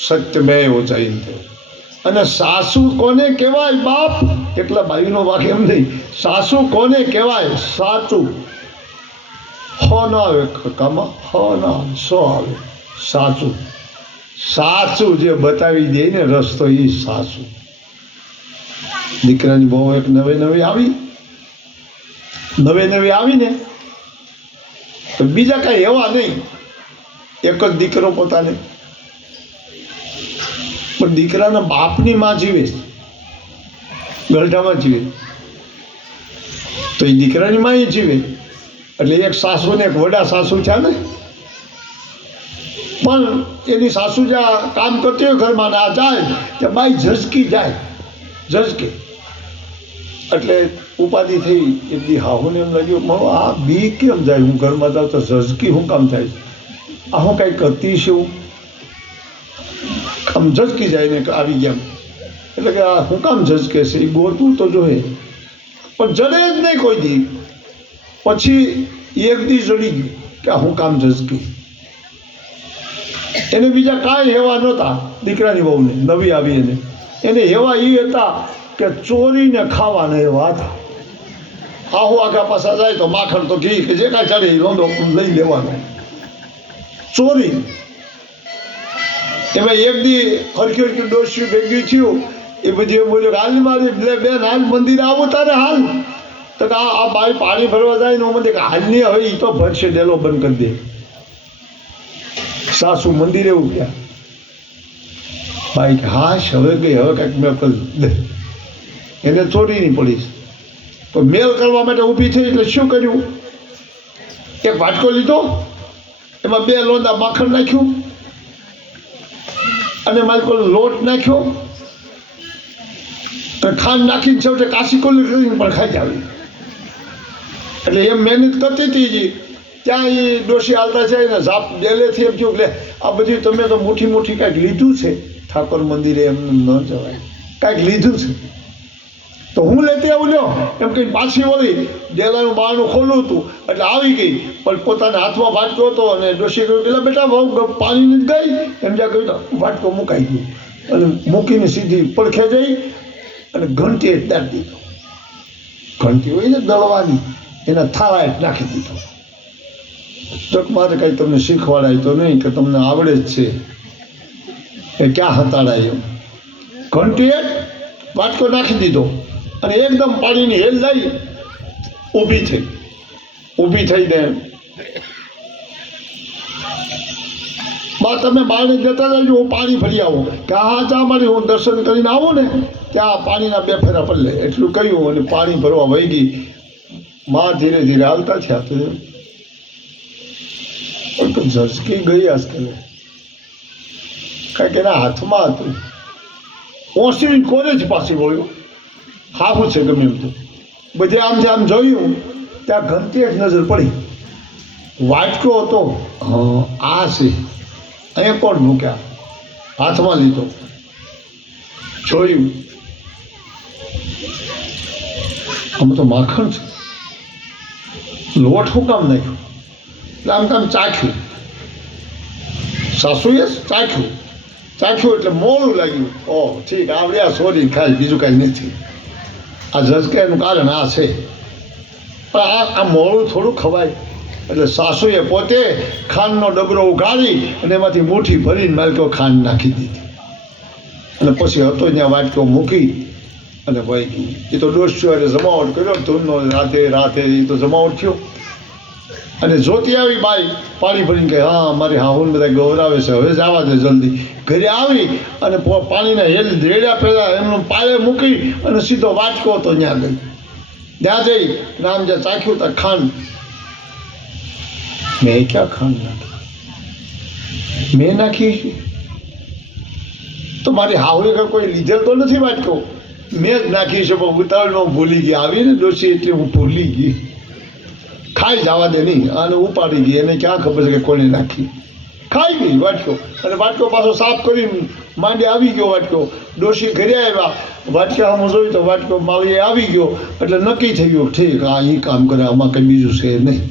સત્યમેવ જયતે. અને સાસુ કોને કહેવાય બાપ? કેટલા ભાઈનો વાક્ય એમ નહીં. સાસુ કોને કહેવાય? સાચું. હો ના આવે કામાં, હો ના આવે, સો આવે. સાચું. સાચું જે બતાવી દે ને રસ્તો એ સાચું. દીકરાની બહુ એક નવી નવી આવી ને તો બીજા કાંઈ એવા નહીં. એક જ દીકરો પોતાને, પણ દીકરાના બાપની માં જીવે, ગરઢામાં જીવે તો એ દીકરાની માં જીવે. એટલે એક સાસુ ને એક વડા સાસુ થયા ને. પણ એની સાસુ જ્યાં કામ કરતી હોય ઘરમાં ને આ જાય ત્યાં બાઈ ઝઝકી જાય, ઝઝકે એટલે ઉપાધિ થઈ. એક દી હાહુને એમ લાગ્યું મારો આ બી કેમ જાય, હું ઘરમાં જાઉં તો ઝઝકી શું કામ થાય, આ હું કાંઈ કરતી છું, આમ ઝઝકી જાય ને આવી ગયા. એટલે કે આ હું કામ ઝઝકે છે, એ ગોતું તો જોઈએ પણ જડે જ નહીં કોઈ દી. પછી એક દી જડી ગયું કે આ હું કામ ઝઝકી. એને બીજા કાંઈ હેવા નહોતા, દીકરાની વહુને નવી આવી એને હેવા એ હતા કે ચોરીને ખાવાના એવા હતા. આહુ આગા પાછા જાય તો માખણ તો ઘી કે જે કાંઈ ચડે એ લોંદો લઈ લેવાનો, ચોરી. એમાં એક દી હરખી હરખી ડોસ્યું ભેગી થયું એ બધી એમ બોલ્યું હાલ મારી બેન હાલ મંદિરે આવું તારે હાલ. તો કે આ બાઈ પાણી ભરવા જાય ને મને હાલની હવે એ તો ભરશે, ડેલો બંધ કરી દે. સાસુ મંદિરે ઉભ્યા, બાઈ કે હાશ હવે ગઈ, હવે કાંઈક મેં કરી દે. એને ચોરી નહીં પડીશ તો મેલ કરવા માટે ઊભી થઈ. એટલે શું કર્યું, એક વાટકો લીધો, એમાં 2 લોંદા માખણ નાખ્યું અને મારી કોઈ લોટ નાખ્યો અને ખાંડ નાખીને છેવટે કાશી કોલી કરીને પણ ખાઈ આવી. એટલે એમ મહેનત કરતી હતી જી ત્યાં એ ડોશી હાલતા છે ને ઝાપ ડેલેથી એમ થયું લે આ બધી તમે તો મુઠ્ઠી મુઠ્ઠી કાંઈક લીધું છે, ઠાકોર મંદિરે એમ ન જવાય, કાંઈક લીધું છે તો હું લેતી આવું લ્યો એમ કહીને પાછી વળી ડેલાનું બારણું ખોલું હતું એટલે આવી ગઈ. પણ પોતાના હાથમાં વાટકો હતો અને ડોશી કહ્યું એટલે બેટા બહુ પાણીની જ ગઈ એમ જ્યાં કહ્યું તો વાટકો મુકાઈ ગયું અને મૂકીને સીધી પડખે જઈ અને ઘંટીએ દાટી દીધો. ઘંટી હોય ને દળવાની, એના થાળાએ નાખી દીધો. તો મારે કાંઈ તમને શીખવાડાય તો નહીં કે તમને આવડે જ છે એ ક્યાં હતાડાય એમ. ઘંટીએ વાટકો નાખી દીધો અને એકદમ પાણીની હેલ લઈ ઊભી થઈને બા તમે બારણે જતા જજો, હું પાણી ભરી આવું. કે હા જા મારી હું દર્શન કરીને આવું ને ત્યાં પાણીના 2 ફેરા પડલે. એટલું કહ્યું અને પાણી ભરવા વહી ગઈ. માં ધીરે ધીરે હાલતા થયા તો ઝઝકી ગઈ આજકાલ, કાંઈક એના હાથમાં હતું. ઓસી કોલેજ પાછી વળ્યો, હાવું છે ગમે એમ તો બધે આમથી આમ જોયું ત્યાં ઘંટી જ નજર પડી. વાટકો હતો, આ છે અહીંયા કોણ મૂક્યા, હાથમાં લીધો, જોયું આમ તો માખણ છે, લોટ શું કામ નાખ્યું, એટલે આમ કામ ચાખ્યું. સાસુએ ચાખ્યું એટલે મોડું લાગ્યું. ઓહ ઠીક આવડ્યા સોરી ખાય, બીજું કાંઈ નથી. આ ઝઝકાનું કારણ આ છે. પણ આ મોડું થોડું ખવાય. એટલે સાસુએ પોતે ખાંડનો ડબરો ઉઘાડી અને એમાંથી મુઠ્ઠી ભરીને માલકો ખાંડ નાખી દીધી અને પછી હતો ત્યાં વાટકો મૂકી અને વહી ગયું. એ તો ડોસ્યું જમાવટ કર્યો ધૂનનો રાતે એ તો જમાવટ થયો. અને જોતી આવી બાઈ પાણી ભરીને કહે હા મારી હાહુને બધા ગૌરાવે છે, હવે જવા દે જલ્દી. ઘરે આવી અને પાણીના હેલ રેડ્યા પહેલાં એમનું પાળે મૂકી અને સીધો વાટકો હતો ત્યાં ગઈ. ત્યાં જઈ નામ જ્યાં ચાખ્યું ત્યાં ખાંડ. મેં ક્યાં ખાંડ નાખી, મેં નાખી તો મારી હાહુએ કોઈ લીધેલ તો નથી વાટકો, મેં જ નાખી છે. પણ ઉતાવળમાં ભૂલી ગઈ, આવીને ડોસી એટલે હું ભૂલી ગઈ. ખાઈ જવા દે નહીં અને ઉપાડી ગઈ, એને ક્યાં ખબર છે કે કોને નાખી. ખાઈ ગઈ વાટકો અને વાટકો પાછો સાફ કરીને માંડી આવી ગયો વાટકો. ડોશી ઘરે આવ્યા, વાટકા આમ જોયું તો વાટકો માળીએ આવી ગયો. એટલે નક્કી થઈ ગયું ઠીક આ એ કામ કરે, આમાં કંઈ બીજું છે નહીં.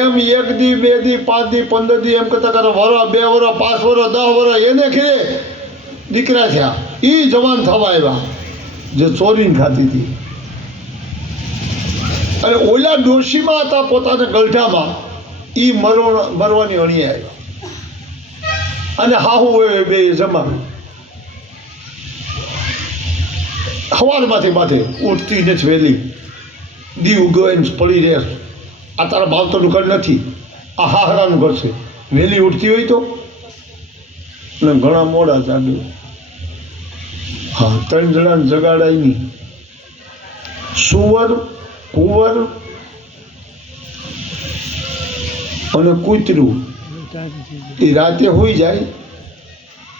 એમ 1 દી 2 દી 5 દી 15 દી એમ કરતા કરતા વરસ 2 વરસ 5 વરસ 10 વરસ એને ઘરે દીકરા થયા. એ જવાન થવા આવ્યા જે ચોરીને ખાતી હતી. અને ઓલા ડોશીમાં હતા પોતાના ગલઢામાં, એ મરવાની અણીએ આવ્યા અને હાહુ એ બે જમાવ્યું. સવારમાંથી માથે ઉઠતી નથી વહેલી, દી ઉગવાઈને પડી રહે. આ તારા માવતરનું ઘર નથી, આ હાહરાનું ઘર છે. વહેલી ઉઠતી હોય તો અને ઘણા મોડા જાગે. હા 3 જણાને જગાડાય નહીં. સુવર, કુંવર અને કૂતરું એ રાતે હોઈ જાય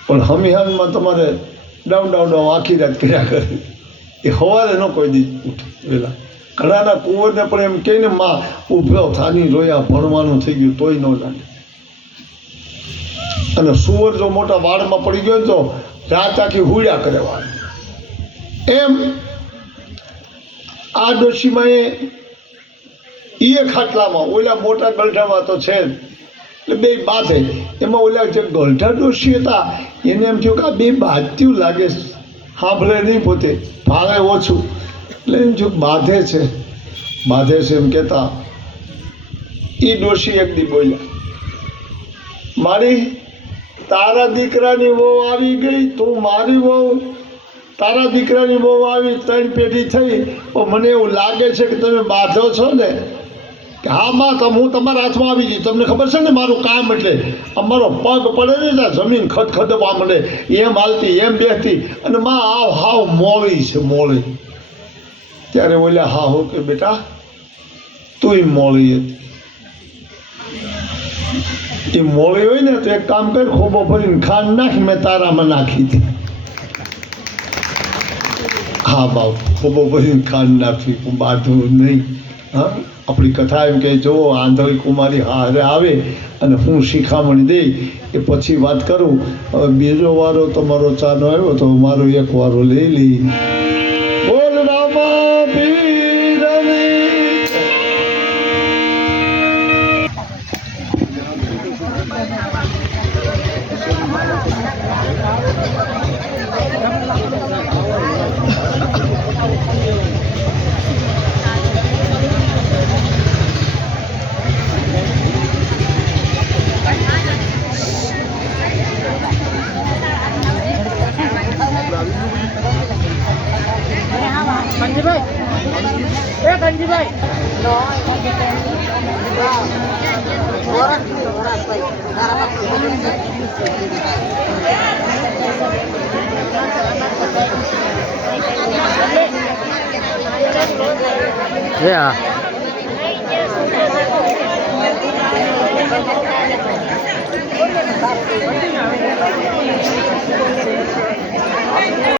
પણ હમીહાનમાં તમારે ડાઉન ડાઉન ડાઉન આખી રાત કર્યા કરે એ સવારે ન કોઈ દી ઉઠે વહેલા ઘણાના કુંવરને પણ એમ કહીને માં ઊભો થાની રોયા ભણવાનું થઈ ગયું તોય ન લાગે અને સુવર જો મોટા વાડમાં પડી ગયો ને તો રાત આખી હુડ્યા કરે વાળ એમ આ ડોશીમાં એ ખાટલામાં ઓલા મોટા ગલઢામાં તો છે એટલે બે બાધે એમાં ઓલા જે ગલઢા ડોશી હતા એને એમ થયું કે આ બે બાધ્યું લાગે સાંભળે નહીં પોતે ભાવે ઓછું એટલે એમ થયું બાધે છે એમ કહેતા એ ડોશી એક દી બોલ્યા મારી તારા દીકરાની વહુ આવી ગઈ તું મારી વહુ તારા દીકરાની વહુ આવી 3 પેઢી થઈ તો મને એવું લાગે છે કે તમે બાંધો છો ને કે હા માં હું તમારા હાથમાં આવી ગઈ તમને ખબર છે ને મારું કામ એટલે અમારો પગ પડે ને ત્યાં જમીન ખદખદવા મળે એમ હાલતી એમ બેસતી અને માં હાવ મોળી છે મોળી ત્યારે બોલ્યા હા હો કે બેટા તું મોળી હતી એ મોળી હોય ને તો એક કામ કર ખોબો ભરીને ખાંડ નાખ મેં તારામાં નાખી હતી હા બાપ ખોબો ભરીને ખાંડ નાખી બાંધવું નહીં હા આપણી કથા એમ કે જો આંધળી કુમારી હારે આવે અને હું શિખામણ દઈ એ પછી વાત કરું હવે બીજો વારો તમારો ચાનો આવ્યો તો મારો એક વારો લઈ લઈ બોલ રામા પીરની Yeah.